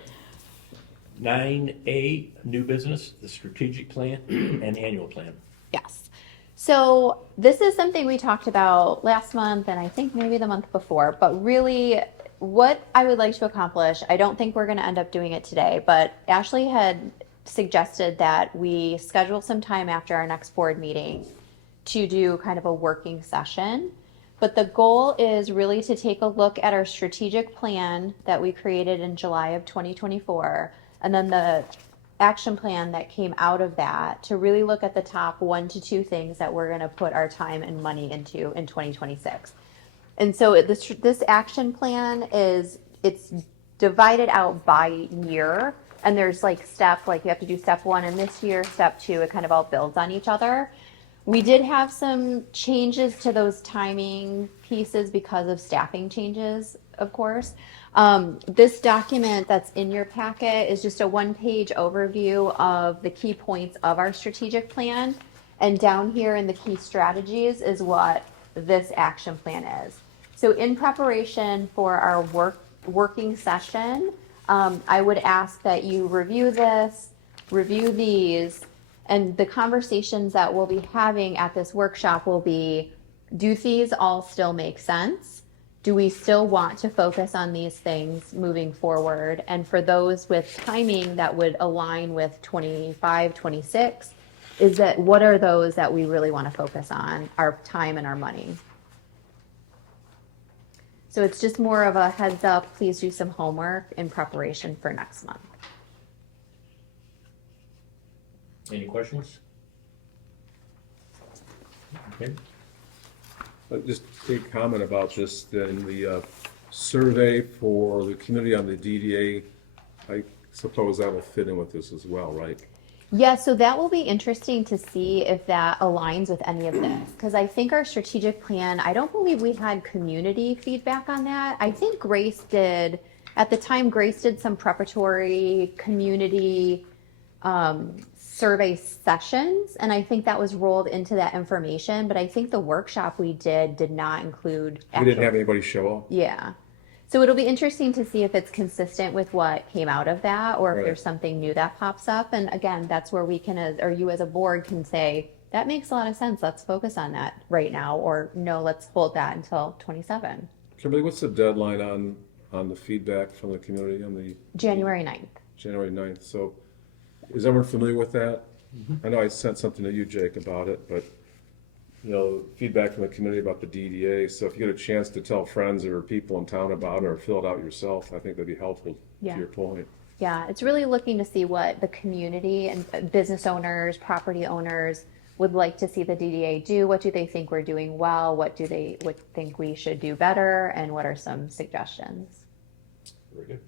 9A, new business, the strategic plan and annual plan. Yes. So this is something we talked about last month and I think maybe the month before, but really what I would like to accomplish, I don't think we're going to end up doing it today, but Ashley had suggested that we schedule some time after our next board meeting to do kind of a working session. But the goal is really to take a look at our strategic plan that we created in July of 2024, and then the action plan that came out of that, to really look at the top 1 to 2 things that we're going to put our time and money into in 2026. And so this action plan it's divided out by year, and there's like you have to do step 1 in this year, step 2, it kind of all builds on each other. We did have some changes to those timing pieces because of staffing changes, of course. This document that's in your packet is just a 1-page overview of the key points of our strategic plan. And down here in the key strategies is what this action plan is. So in preparation for our working session, I would ask that you review these, and the conversations that we'll be having at this workshop will be, do these all still make sense? Do we still want to focus on these things moving forward? And for those with timing that would align with 25, 26, what are those that we really want to focus on, our time and our money? So it's just more of a heads up, please do some homework in preparation for next month. Any questions? Okay. Just a comment about this, in the survey for the community on the DDA, I suppose that will fit in with this as well, right? Yeah, so that will be interesting to see if that aligns with any of this. Because I think our strategic plan, I don't believe we had community feedback on that. I think Grace did, at the time, Grace did some preparatory community survey sessions. And I think that was rolled into that information. But I think the workshop we did not include. We didn't have anybody show up. Yeah. So it'll be interesting to see if it's consistent with what came out of that, or if Right. there's something new that pops up. And again, that's where we can, or you as a board can say, that makes a lot of sense. Let's focus on that right now. Or no, let's hold that until 27, Kimberly, what's the deadline on the feedback from the community on the January 9th. January 9th? So is everyone familiar with that? I know I sent something to you, Jake, about it, but, you know, feedback from the community about the DDA. So if you get a chance to tell friends or people in town about it or fill it out yourself, I think that'd be helpful Yeah. to your point. Yeah, it's really looking to see what the community and business owners, property owners would like to see the DDA do. What do they think we're doing well? What do they think we should do better? And what are some suggestions? Very good.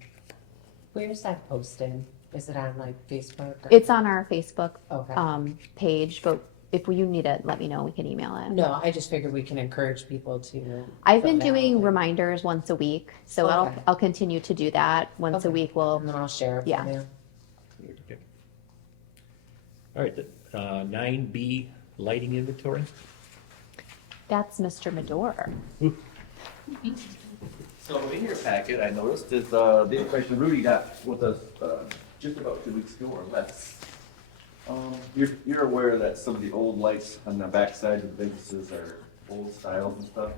Where's that posted? Is it on like Facebook? Or? It's on our Facebook Okay. page, but if you need it, let me know. We can email it. No, I just figured we can encourage people to. I've been fill it out. doing reminders once a week, so Okay. I'll continue to do that once a Okay. week. We'll And then I'll share it with Yeah. you. Okay. All right, 9B, lighting inventory. that's Mr. Medor. So in your packet, I noticed is the information Rudy got with us just about 2 weeks ago or less. You're aware that some of the old lights on the backside of the businesses are old styles and stuff.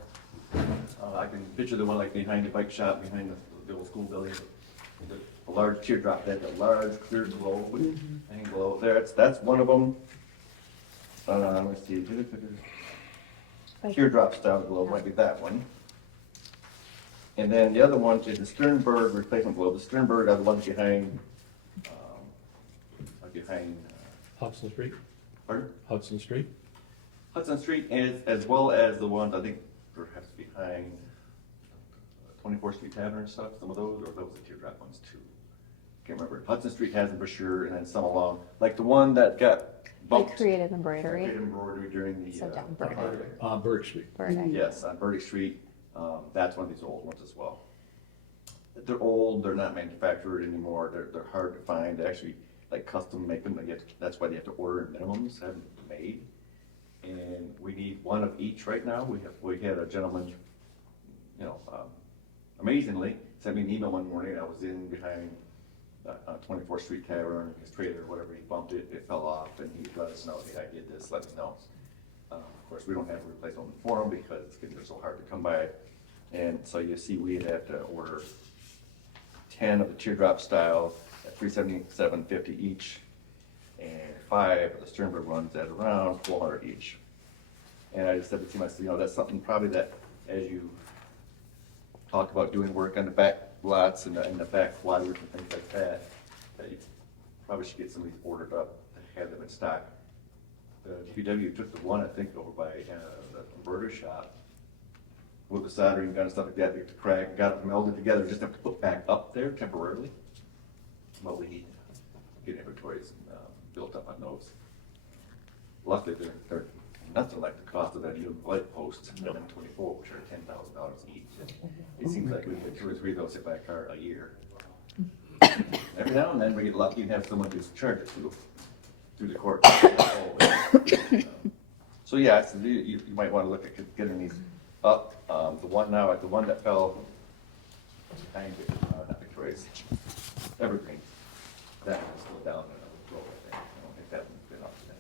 I can picture the one like behind the bike shop, behind the old school building. A large teardrop that had a large clear glow, hang glow there. That's one of them. Let's see. Teardrop style globe might be that one. And then the other one is the Sternberg replacement globe. The Sternberg are the ones behind, Hudson Street, pardon? Hudson Street. Hudson Street, as well as the ones, I think, perhaps behind 24th Street Tavern and stuff, some of those, or those are teardrop ones too. Can't remember. Hudson Street has them for sure, and then some along, like the one that got Like bumped. creative embroidery. Creative embroidery during the. So down Burdick. Burdick Street. Burdick. Yes, on Burdick Street, that's one of these old ones as well. They're old, they're not manufactured anymore, they're hard to find, they actually, like custom make them, that's why they have to order minimums, have them made. And we need one of each right now. We had a gentleman, amazingly, sent me an email one morning. I was in behind 24th Street Tavern, his trailer, whatever, he bumped it, it fell off, and he let us know, hey, I did this, let me know. Of course, we don't have a replacement for them because they're so hard to come by. And so you see, we'd have to order 10 of the teardrop style at $377.50 each, and 5 of the Sternberg ones at around $400 each. And I just said to him, I said, that's something probably that as you talk about doing work on the back lots and the back quadrants and things like that, that you probably should get some of these ordered up and have them in stock. The DPW took the one, I think, over by the converter shop with the soldering gun and stuff like that, they cracked, got it melded together, just have to put back up there temporarily. But we need to get inventories built up on those. Luckily, they're nothing like the cost of that new light post, the M24, which are $10,000 each. It seems like we get 2 or 3 of those hit by a car a year. Every now and then we get lucky and have someone just charge it through the court. So yeah, so you might want to look at getting these up. The one that fell behind it, not Victoria's, Evergreen, that one's still down in a row, I think. I don't think that one's been up yet,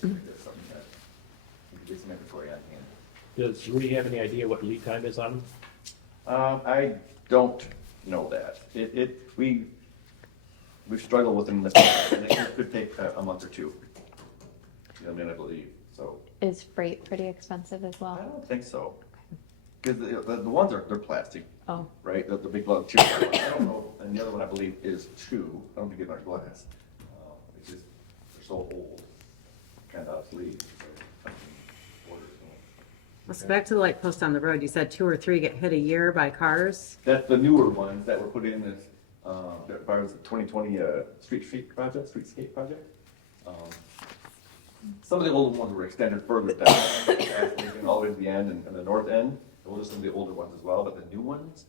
so. There's something that, you can get some inventory on hand. Does Rudy have any idea what lead time is on them? I don't know that. We've struggled with them, and it could take a month or two. I believe, so. Is freight pretty expensive as I well? don't think so. Because the ones they're plastic, Oh, right? The big long tube. I don't know, and the other one I believe is 2. I don't think it's our glass. It's just, they're so old, kind of obsolete. So, Let's back to the light post on the road. You said 2 or 3 get hit a year by cars. that's the newer ones that were put in as, that was the 2020 streetscape project. Some of the older ones were extended further down, all the way to the end and the north end. Those are some of the older ones as well, but the new ones,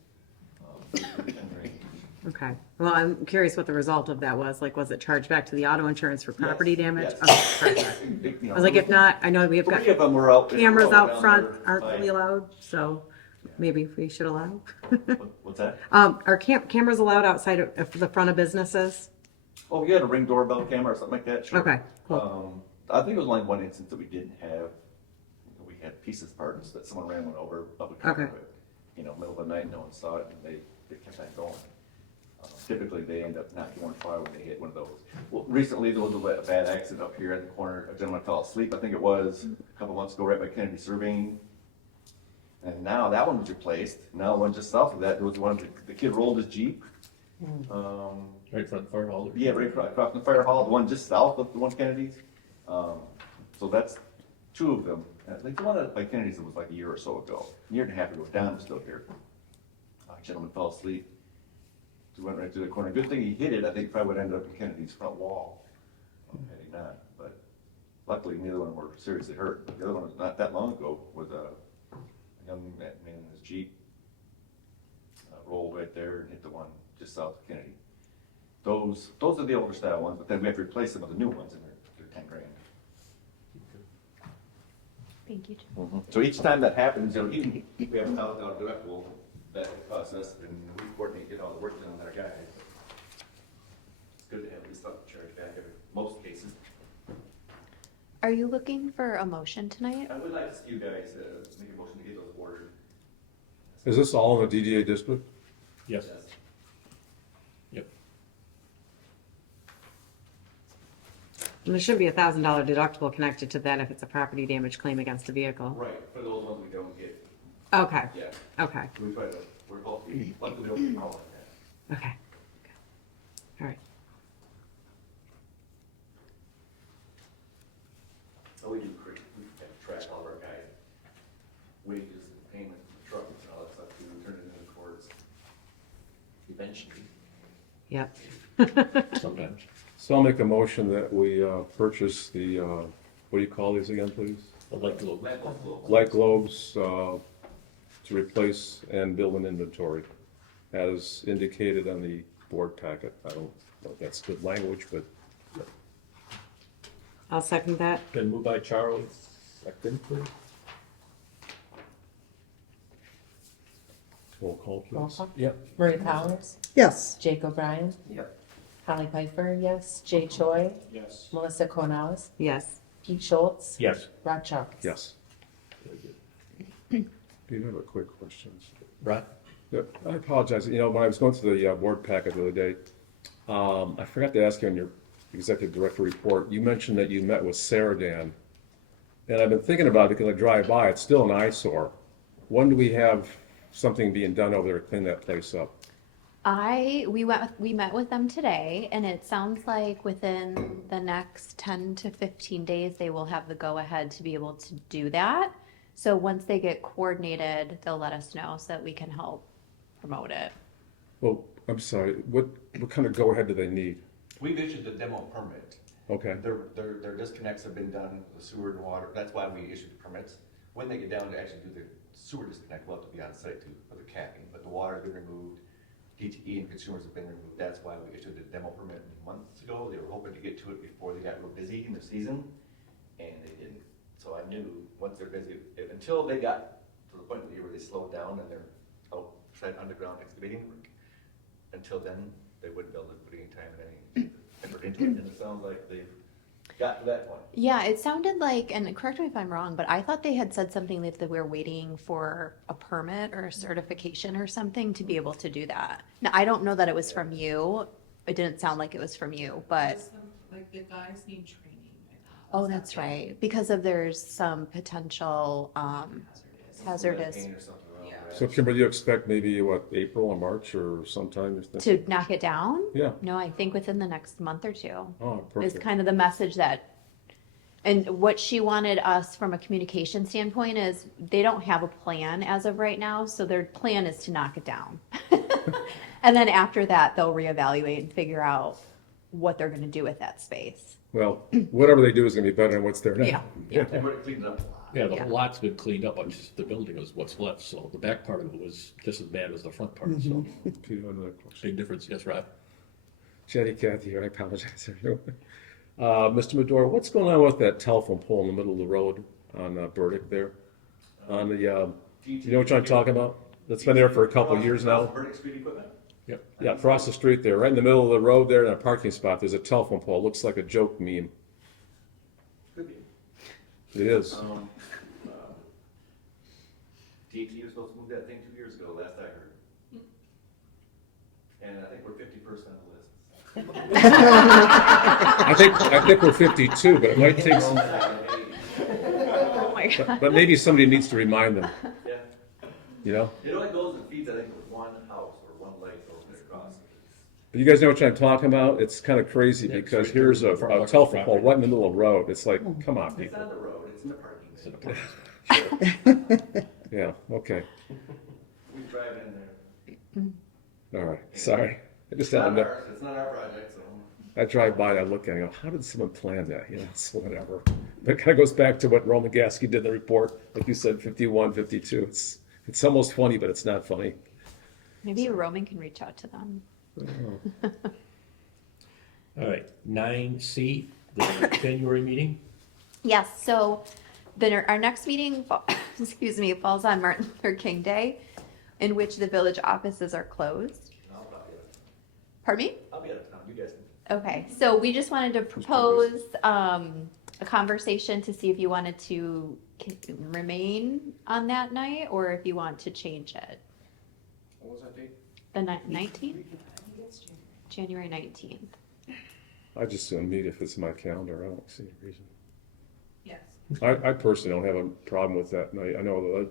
Okay. Well, I'm curious what the result of that was. Like, was it charged back to the auto insurance for property damage? yes. Okay, perfect. I was like, if not, I know we've got 3 of them were out. cameras out down front there aren't by- really allowed, so maybe we should allow. What's that? Are cameras allowed outside of the front of businesses? Oh, you had a Ring doorbell camera or something like that? Sure. Okay, cool. I think it was only one instance that we didn't have. We had pieces parts that someone ran one over, but we covered Okay. it. Middle of the night, no one saw it, and they kept on going. Typically, they end up not going far when they hit one of those. Well, recently, there was a bad accident up here in the corner. A gentleman fell asleep. I think it was a couple months ago, right by Kennedy Surveying. And now that one was replaced. Now one just south of that, there was one, the kid rolled his Jeep. Right in front of the fire hall? Yeah, right across from the fire hall, the one just south of the one Kennedy's. So that's 2 of them. I think the one at by Kennedy's was like a year or so ago. A year and a half ago, Don was still here. A gentleman fell asleep. He went right to the corner. Good thing he hit it. I think probably would have ended up in Kennedy's front wall. Had he not, but luckily neither one were seriously hurt. The other one was not that long ago with a young man in his Jeep. Rolled right there and hit the one just south of Kennedy. Those are the older style ones, but then we have to replace them with the new ones, and they're 10 grand. Thank you, Jim. So each time that happens, you know, even if we have $1,000 deductible, that costs us, and we coordinate, get all the work done with our guys. It's good to have this stuff charged back in most cases. Are you looking for a motion tonight? I would like to see you guys make a motion to get those ordered. Is this all in the DDA district? Yes. Yep. And there should be $1,000 deductible connected to that if it's a property damage claim against a vehicle. Right, for those ones we don't get, Okay, yeah. okay, We try to, we're hoping, luckily we don't get all like that. okay. All right. So we do create, we have to track all of our guys' wages and payment, and trucks and all that stuff, too, and turn it into courts. Eventually. Yep. Sometimes. So I'll make a motion that we purchase the, what do you call these again, please? The light glow. Light globes to replace and build an inventory, as indicated on the board packet. I don't know if that's good language, but I'll second that. Been moved by Charles, second, please. roll call, Roll please. call. Yep. Marie Powers, Yes. Jake O'Brien, Yep. Holly Piper, yes. Jay Choi, Yes. Melissa Cornellis, Yes. Pete Schultz, Yes. Rod Charles. Yes. Do you have a quick question? Right? Yeah, I apologize. You know, when I was going through the board packet the other day, I forgot to ask you on your executive director report, you mentioned that you met with Saradan. And I've been thinking about it because I drive by, it's still an eyesore. When do we have something being done over there to clean that place up? We met with them today, and it sounds like within the next 10 to 15 days, they will have the go-ahead to be able to do that. So once they get coordinated, they'll let us know so that we can help promote it. Well, I'm sorry, what kind of go-ahead do they need? We've issued the demo permit. Okay, Their disconnects have been done, the sewer and water, that's why we issued the permits. When they get down to actually do the sewer disconnect, we'll have to be on site too, for the capping, but the water's been removed, DTE and consumers have been removed, that's why we issued the demo permit months ago. They were hoping to get to it before they got real busy in the season, and they didn't. So I knew, once they're busy, until they got to the point where they slowed down and they're outside underground excavating work, until then, they wouldn't be able to put any time and any effort into it, and it sounds like they've got to that point. Yeah, it sounded like, and correct me if I'm wrong, but I thought they had said something that we were waiting for a permit or a certification or something to be able to do that. Now, I don't know that it was from you. It didn't sound like it was from you, but, Like the guys need training. oh, that's right. Because of there's some potential, hazardous Paint or something wrong with that. so Kimberly, you expect maybe, what, April or March or sometime? you think? to knock it down? Yeah, No, I think within the next month or two. oh, Is perfect. kind of the message that, and what she wanted us from a communication standpoint is they don't have a plan as of right now, so their plan is to knock it down. And then after that, they'll reevaluate and figure out what they're gonna do with that space. Well, whatever they do is gonna be better than what's there now. Yeah. They've already cleaned it up a lot. Yeah, the Yeah. whole lot's been cleaned up, but just the building is what's left, so the back part of it was just as bad as the front part, so Okay, another question. big difference, yes, Rob? Chatty Cathy here, I apologize. Mr. Medora, what's going on with that telephone pole in the middle of the road on Burdick there? On the, you know what I'm talking about? That's been there for a couple of years now. Verdict Street equipment? Yep. Yeah, across the street there, right in the middle of the road there in a parking spot, there's a telephone pole. Looks like a joke meme. Could be. It is. DT was supposed to move that thing 2 years ago, last I heard. And I think we're 50% of the list. I think we're 52, but it might take some, Oh my God. but maybe somebody needs to remind them, Yeah. you know? It only goes and feeds, I think, with one house or one light goes across. But you guys know what I'm talking about? It's kind of crazy Yeah, because straight here's to a the front of the telephone pole property. right in the middle of the road. It's like, come on, It's people. on the road, it's in the parking It's in lot. the park. Yeah, okay, We drive in there. all right, sorry. I just It's had not to, ours, it's not our project, so. I drive by and I look at it and I go, how did someone plan that? You know, it's whatever. But it kind of goes back to what Roman Gasky did in the report, like you said, 51, 52. It's almost funny, but it's not funny. Maybe Roman can reach out to them. All right, 9C, the January meeting. Yes, so our next meeting, excuse me, falls on Martin Luther King Day, in which the village offices are closed. Pardon me? I'll be out of town, you guys. Okay, so we just wanted to propose a conversation to see if you wanted to remain on that night or if you want to change it. What was that date? The 19th? January 19th. I just assume meet if it's in my calendar. I don't see a reason. Yes. I personally don't have a problem with that night. I know the other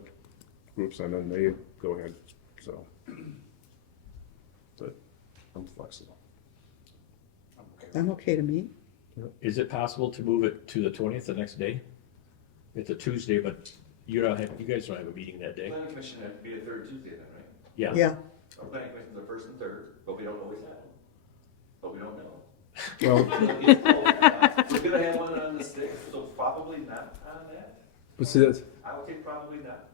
groups I'm in, they go ahead, so. But I'm flexible. I'm okay to meet. Is it possible to move it to the 20th, the next day? It's a Tuesday, but you guys don't have a meeting that day. Planning commission had to be a third Tuesday then, right? Yeah. Yeah, Our planning commissions are first and third, but we don't always have them. But we don't know. Well, We're gonna have one on the sixth, so probably not on that. but see, that's, I would say probably not.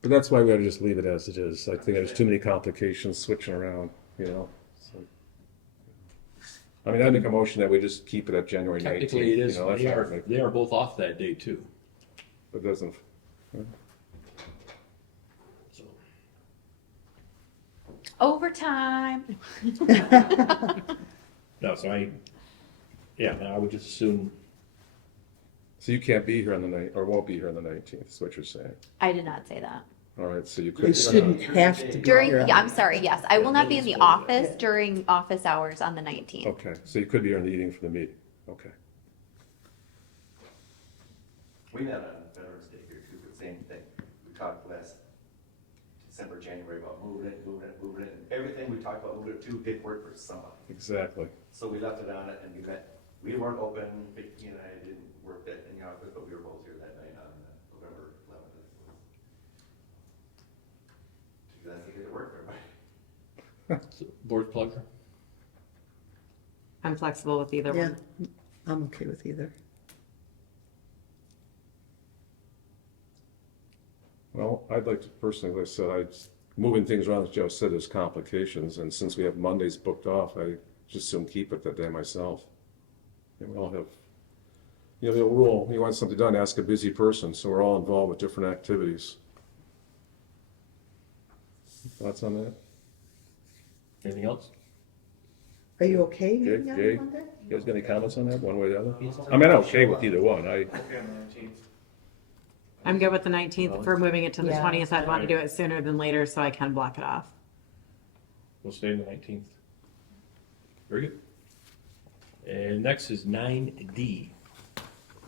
but that's why we ought to just leave it as it is. I think there's too many complications switching around, you know? So, I mean, I make a motion that we just keep it at January 19th. Technically, it is, You know, that's how I make- they are both off that day too. It doesn't, So, Overtime. no, so I would just assume, so you can't be here on the night, or won't be here on the 19th, is what you're saying. I did not say that. All right, so you they could. shouldn't have to be During, here. yeah, I'm sorry, yes, I will not be in the office during office hours on the 19th. Okay, so you could be here in the evening for the meeting, okay. We met on Veterans Day here too, the same thing. We talked last December, January about moving it, and everything we talked about moving it to didn't work for somebody. Exactly. So we left it on it and we met, we weren't open, Vicky and I didn't work that in the office, but we were both here that night on November 11th. To then get it to work for everybody. so, board pleasure. I'm flexible with either Yeah, one. I'm okay with either. Well, I'd like to personally, like I said, moving things around, as Joe said, there's complications, and since we have Mondays booked off, I just assume keep it that day myself. And we all have, you know, the rule, you want something done, ask a busy person, so we're all involved with different activities. Thoughts on that? Anything else? Are you okay Jay, meeting on Jay? Monday? You guys got any comments on that, one way or the other? I mean, I'm okay with either one, Okay, on the 19th. I'm good with the 19th. If we're moving it to the Yeah. 20th, I'd want to do it sooner than later so I can block it off. We'll stay on the 19th. Very good. And next is 9D.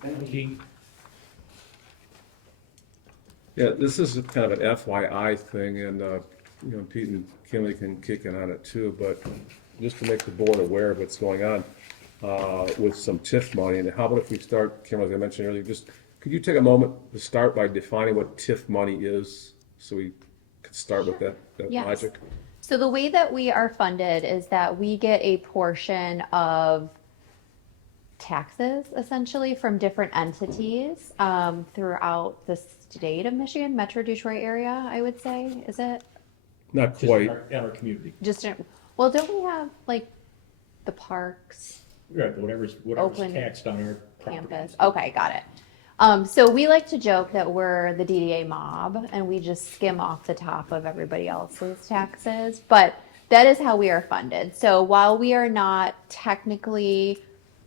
9D. Yeah, this is kind of an FYI thing, and, you know, Pete and Kimley can kick in on it too, but just to make the board aware of what's going on with some TIF money, and how about if we start, Kimley, as I mentioned earlier, just, could you take a moment to start by defining what TIF money is, so we could start with that Yes. logic? So the way that we are funded is that we get a portion of taxes essentially from different entities throughout the state of Michigan, Metro Detroit area, I would say. Is it Not Just quite, in our community. just, well, don't we have like the parks Right, whatever's Oakland taxed on our campus? property. Okay, got it. So we like to joke that we're the DDA mob and we just skim off the top of everybody else's taxes, but that is how we are funded. So while we are not technically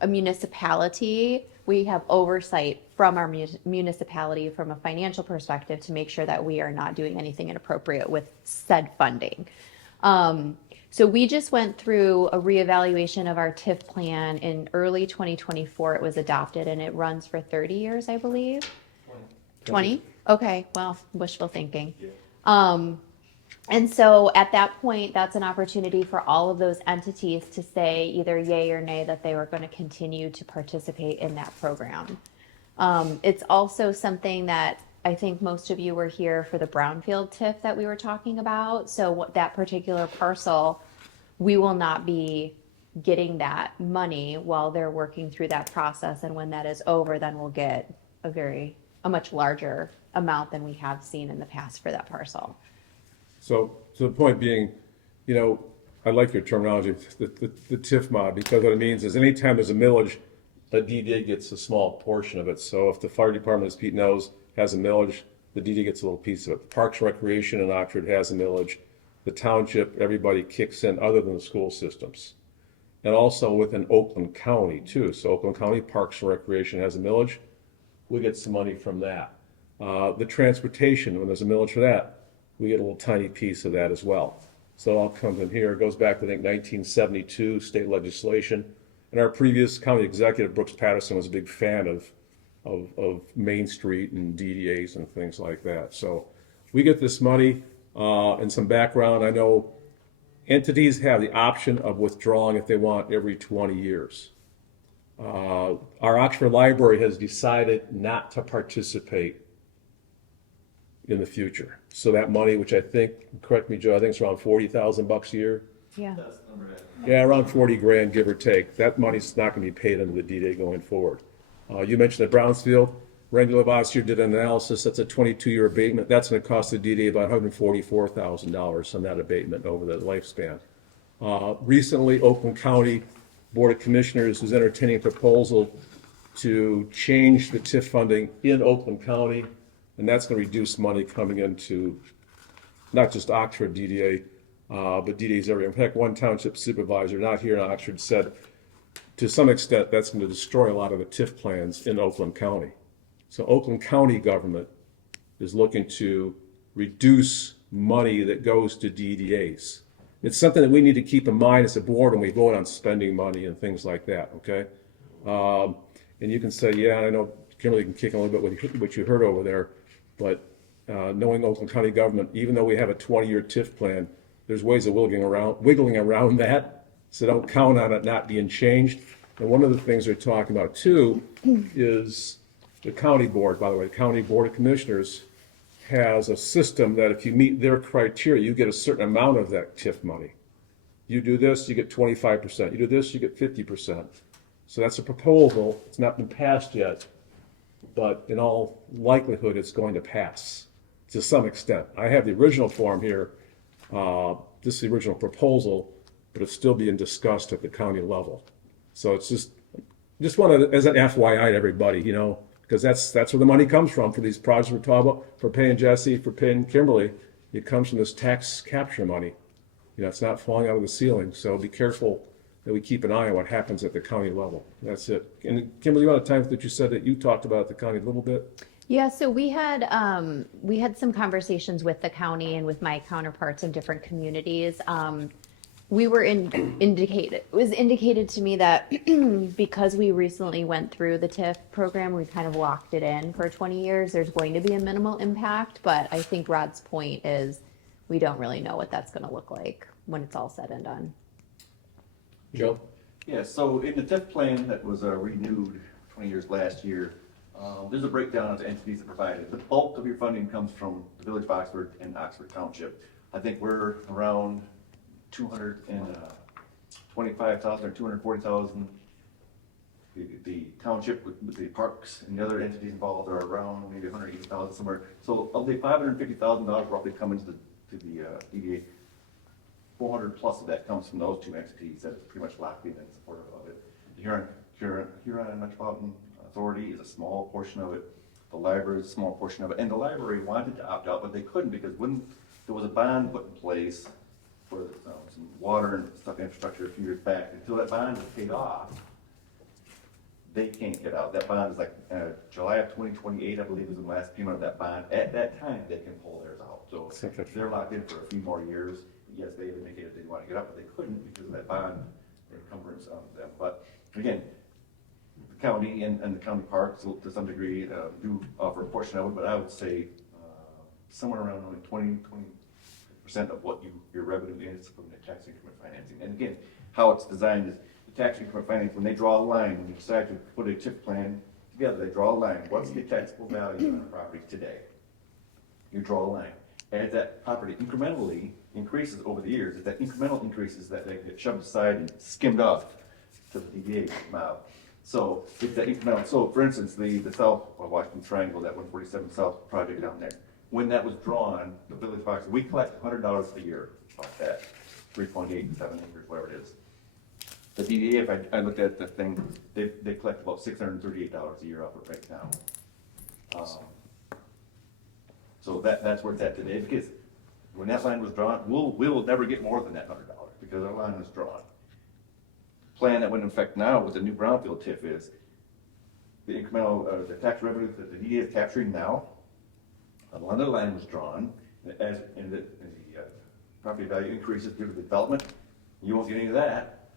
a municipality, we have oversight from our municipality from a financial perspective to make sure that we are not doing anything inappropriate with said funding. So we just went through a reevaluation of our TIF plan in early 2024. It was adopted and it runs for 30 years, I believe. 20? Okay, well, wishful thinking. And so at that point, that's an opportunity for all of those entities to say either yay or nay that they were going to continue to participate in that program. It's also something that I think most of you were here for the Brownfield TIF that we were talking about. So that particular parcel, we will not be getting that money while they're working through that process. And when that is over, then we'll get a much larger amount than we have seen in the past for that parcel. So, the point being, you know, I like your terminology, the TIF mod, because what it means is anytime there's a millage, the DDA gets a small portion of it. So if the fire department, as Pete knows, has a millage, the DDA gets a little piece of it. Parks and Recreation in Oxford has a millage. The township, everybody kicks in other than the school systems. And also within Oakland County too. So Oakland County Parks and Recreation has a millage. We get some money from that. The transportation, when there's a millage for that, we get a little tiny piece of that as well. So it all comes in here. It goes back to, I think, 1972 state legislation. And our previous county executive, Brooks Patterson, was a big fan of Main Street and DDAs and things like that. So we get this money. And some background, I know entities have the option of withdrawing if they want every 20 years. Our Oxford Library has decided not to participate in the future. So that money, which I think, correct me, Joe, I think it's around $40,000 a year. Yeah. Yeah, around 40 grand, give or take. That money's not going to be paid into the DDA going forward. You mentioned the Brownsfield. Randy last year did an analysis. That's a 22-year abatement. That's going to cost the DDA about $144,000 on that abatement over the lifespan. Recently, Oakland County Board of Commissioners is entertaining a proposal to change the TIF funding in Oakland County, and that's going to reduce money coming into not just Oxford DDA, but DDA's area. In fact, one township supervisor, not here in Oxford, said to some extent that's going to destroy a lot of the TIF plans in Oakland County. So Oakland County government is looking to reduce money that goes to DDAs. It's something that we need to keep in mind as a board when we vote on spending money and things like that, okay? And you can say, yeah, I know Kimberly can kick a little bit with what you heard over there, but knowing Oakland County government, even though we have a 20-year TIF plan, there's ways of wiggling around that, so don't count on it not being changed. And one of the things they're talking about too is the county board, by the way, the County Board of Commissioners has a system that if you meet their criteria, you get a certain amount of that TIF money. You do this, you get 25%. You do this, you get 50%. So that's a proposal. It's not been passed yet, but in all likelihood, it's going to pass to some extent. I have the original form here. This is the original proposal, but it's still being discussed at the county level. So it's just wanted as an FYI to everybody, you know, because that's where the money comes from for these projects we're talking about, for paying Jesse, for paying Kimberly. It comes from this tax capture money. You know, it's not falling out of the ceiling. So be careful that we keep an eye on what happens at the county level. That's it. And Kimberly, you had a time that you said that you talked about the county a little bit. Yeah, so we had some conversations with the county and with my counterparts in different communities. We were it was indicated to me that because we recently went through the TIF program, we kind of locked it in for 20 years. There's going to be a minimal impact, but I think Rod's point is we don't really know what that's going to look like when it's all said and done. Joe? Yeah, so in the TIF plan that was renewed 20 years last year, there's a breakdown of the entities that provide it. The bulk of your funding comes from the Village of Oxford and Oxford Township. I think we're around 225,000 or 240,000. The township with the parks and the other entities involved are around maybe 180,000 somewhere. So of the $550,000 roughly coming to the EDA, 400 plus of that comes from those two entities that is pretty much locked in and supportive of it. Huron Metropolitan Authority is a small portion of it. The library is a small portion of it. And the library wanted to opt out, but they couldn't because when there was a bond put in place for some water and stuff infrastructure a few years back, until that bond is paid off, they can't get out. That bond is like July of 2028, I believe, is the last payment of that bond. At that time, they can pull theirs out. So they're locked in for a few more years. Yes, they indicated they want to get out, but they couldn't because of that bond encumbrance on them. But again, the county and the county parks to some degree do offer a portion of it, but I would say somewhere around only 20% of what your revenue is from the tax increment financing. And again, how it's designed is the tax increment financing, when they draw a line, when you decide to put a TIF plan together, they draw a line. What's the taxable value on a property today? You draw a line. as that property incrementally increases over the years, as that incremental increases, that they get shoved aside and skimmed off to the DDA amount. So if that incremental, so for instance, the South Washington Triangle, that 147 South project down there, when that was drawn, the Village of Fox, we collect $100 a year off that, 3.8, 7 acres, whatever it is. The DDA, if I looked at the thing, they collect about $638 a year off it right now. So that's where it's at today, because when that line was drawn, we will never get more than that $100 because our line was drawn. Plan that went in effect now with the new brownfield TIF is the incremental, the tax revenue that the DDA is capturing now, a lot of the line was drawn, and the property value increases due to the development. You won't get any of that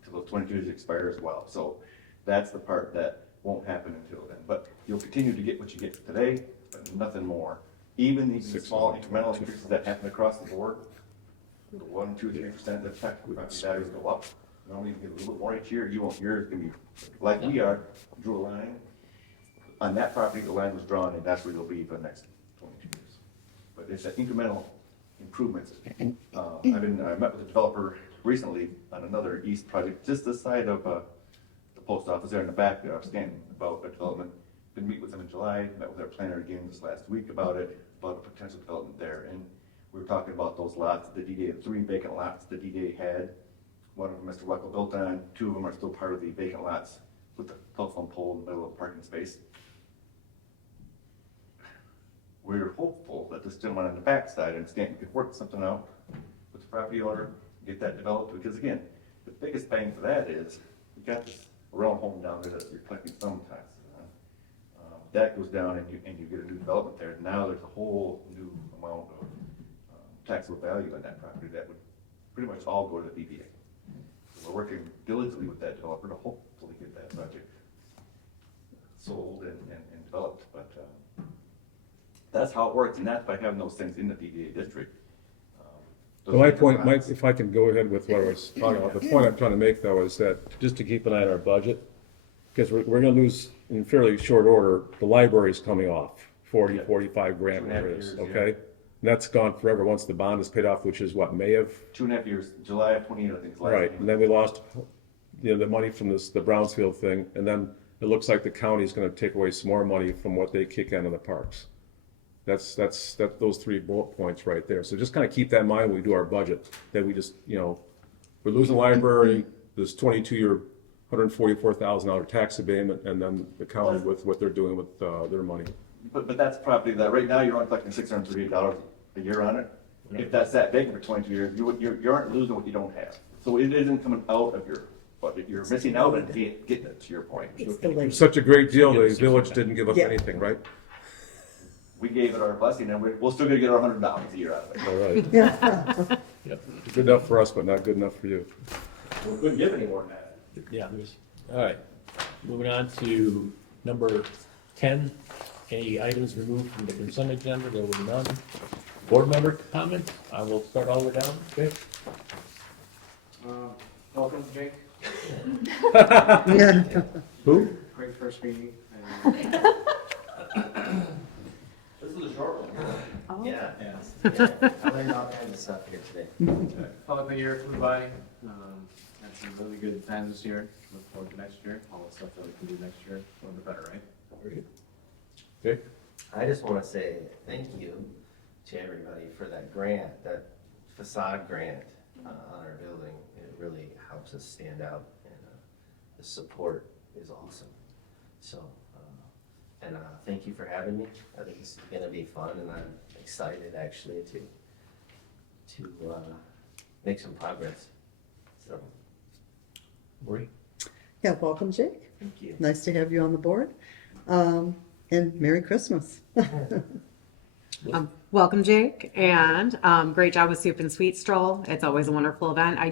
until those 22 years expire as well. So that's the part that won't happen until then. But you'll continue to get what you get today, but nothing more. Even these small incremental increases that happen across the board, 1, 2, 3%, the tax values go up. Normally you get a little bit more each year. You won't. Yours gonna be like we are. Drew a line on that property. The line was drawn, and that's where you'll be for the next 22 years. But it's an incremental improvements. I met with a developer recently on another east project, just this side of the post office there in the back of Stanton, about a development. Been meet with them in July, met with our planner again this last week about a potential development there. And we were talking about those lots, the DDA, the 3 vacant lots the DDA had. One of them Mr. Weckel built on, 2 of them are still part of the vacant lots with the telephone pole in the middle of the parking space. We're hopeful that this gentleman on the backside in Stanton could work something out with the property owner, get that developed, because again, the biggest bang for that is, you got this row home down there that you're collecting some taxes on. That goes down and you get a new development there. Now there's a whole new amount of taxable value in that property that would pretty much all go to the DDA. So we're working diligently with that developer to hopefully get that project sold and developed, but that's how it works, and that's by having those things in the DDA district. So my point, if I can go ahead with what I was talking about, the point I'm trying to make though is that just to keep an eye on our budget, because we're gonna lose in fairly short order, the library's coming off, 40, 45 grand, whatever it is, 2.5 years, okay? And that's gone forever once the bond is paid off, which is what, May of? 2.5 years, July of 28, I think. is the last Right, payment. and then we lost, the money from this, the Brownsfield thing, and then it looks like the county's gonna take away some more money from what they kick into the parks. That's those 3 bullet points right there. So just kind of keep that in mind when we do our budget, that we just, we're losing the library, this 22-year, $144,000 tax abatement, and then the county with what they're doing with their money. But that's property that right now you're only collecting $638 a year on it. If that's that vacant for 22 years, you aren't losing what you don't have. So it isn't coming out of your budget. You're missing out on getting it, to your point. It's such a great deal, the village didn't give us anything, right? We gave it our blessing, and we're still gonna get our $100 a year out of it. All right. Yep. Good enough for us, but not good enough for you. We couldn't give any more than that. Yeah, all right. Moving on to number 10, any items removed from the consent agenda, there will be none. Board member comments, I will start all the way down, okay? Welcome, Jake. Who? Great first meeting. This is a short one. Yeah. Yeah. I learned all kinds of stuff here today. Public year flew by. Had some really good times this year. Look forward to next year. All the stuff that we can do next year, a little bit better, right? Okay. I just want to say thank you to everybody for that grant, that facade grant on our building. It really helps us stand out, and the support is awesome. So, thank you for having me. I think this is going to be fun, and I'm excited actually to make some progress. So, Marie? Yeah, welcome, Jake. thank you. Nice to have you on the board. And Merry Christmas. Welcome, Jake, and great job with Soup and Sweet Stroll. It's always a wonderful event. I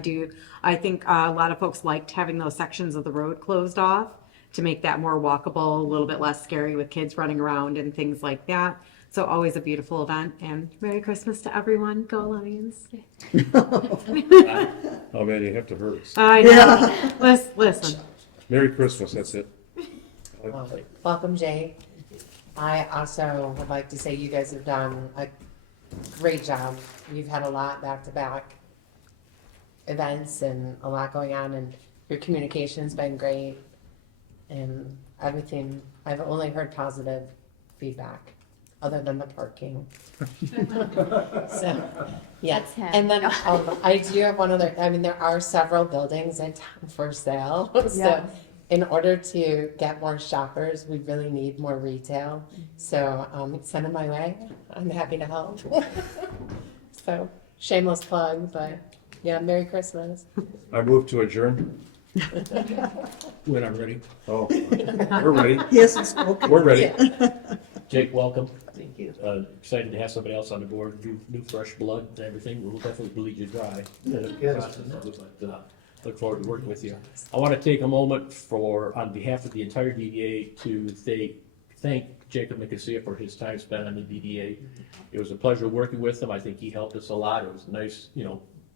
think a lot of folks liked having those sections of the road closed off to make that more walkable, a little bit less scary with kids running around and things like that. So always a beautiful event, and Merry Christmas to everyone. Go Lions. Oh man, you have to hurt us. I know. Listen. Merry Christmas, that's it. Welcome, Jay. I also would like to say you guys have done a great job. You've had a lot back-to-back events and a lot going on, and your communication's been great. And everything, I've only heard positive feedback, other than the parking. So, yeah. That's him. And then I do have one other, I mean, there are several buildings in town for sale. Yeah. So in order to get more shoppers, we really need more retail. So send them my way. I'm happy to help. So shameless plug, but yeah, Merry Christmas. I move to adjourn. When I'm ready. Oh, we're ready. He hasn't spoken. We're ready. Jake, welcome. Thank you. Excited to have somebody else on the board, new fresh blood and everything. We'll definitely bleed you dry. But, look forward to working with you. I want to take a moment on behalf of the entire DDA to thank Jacob Nicosia for his time spent on the DDA. It was a pleasure working with him. I think he helped us a lot. It was a nice,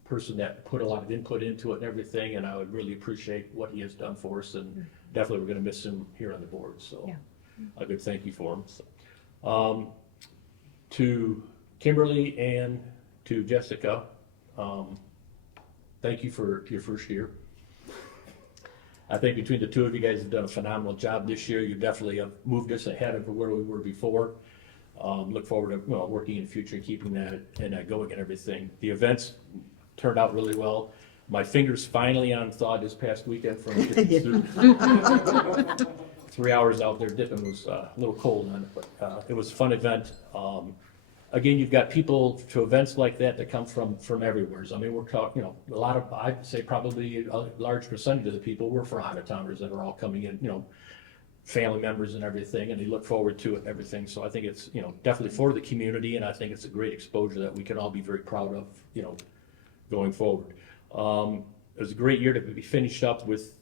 person that put a lot of input into it and everything, and I would really appreciate what he has done for us, and definitely we're going to miss him here on the board. So a good thank you for him. So, to Kimberly and to Jessica, thank you for your first year. I think between the two of you guys have done a phenomenal job this year. You definitely have moved us ahead of where we were before. Look forward to working in the future and keeping that going and everything. The events turned out really well. My fingers finally unthaw this past weekend from 3 hours out there dipping. Was a little cold on it, but it was a fun event. Again, you've got people to events like that come from everywhere. I mean, we're talking, a lot of, I'd say probably a large percentage of the people were for out-of-towners that are all coming in, family members and everything, and they look forward to it and everything. So I think it's, definitely for the community, and I think it's a great exposure that we can all be very proud of, going forward. It was a great year to be finished up with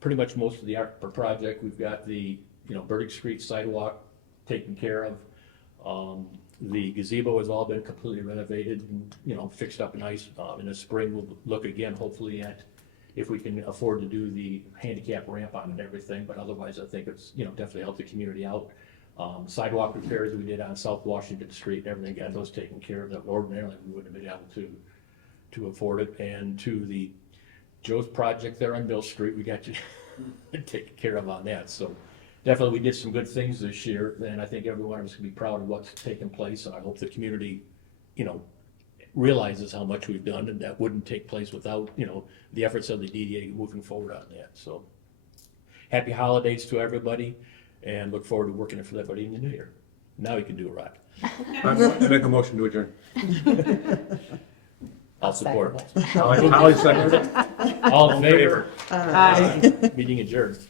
pretty much most of the art project. We've got the, Burdick Street sidewalk taken care of. The gazebo has all been completely renovated and, fixed up nice. In the spring, we'll look again, hopefully, at if we can afford to do the handicap ramp on it and everything. But otherwise, I think it's, definitely helped the community out. Sidewalk repairs we did on South Washington Street and everything, got those taken care of that ordinarily we wouldn't have been able to afford it. And to the Joe's project there on Mill Street, we got you taken care of on that. So definitely we did some good things this year, and I think every one of us can be proud of what's taken place, and I hope the community, realizes how much we've done, and that wouldn't take place without, the efforts of the DDA moving forward on that. So happy holidays to everybody, and look forward to working for everybody in the new year. Now you can do it right. I make a motion to adjourn. I'll support. Second it. Holly seconded it. All in favor? Meeting adjourned.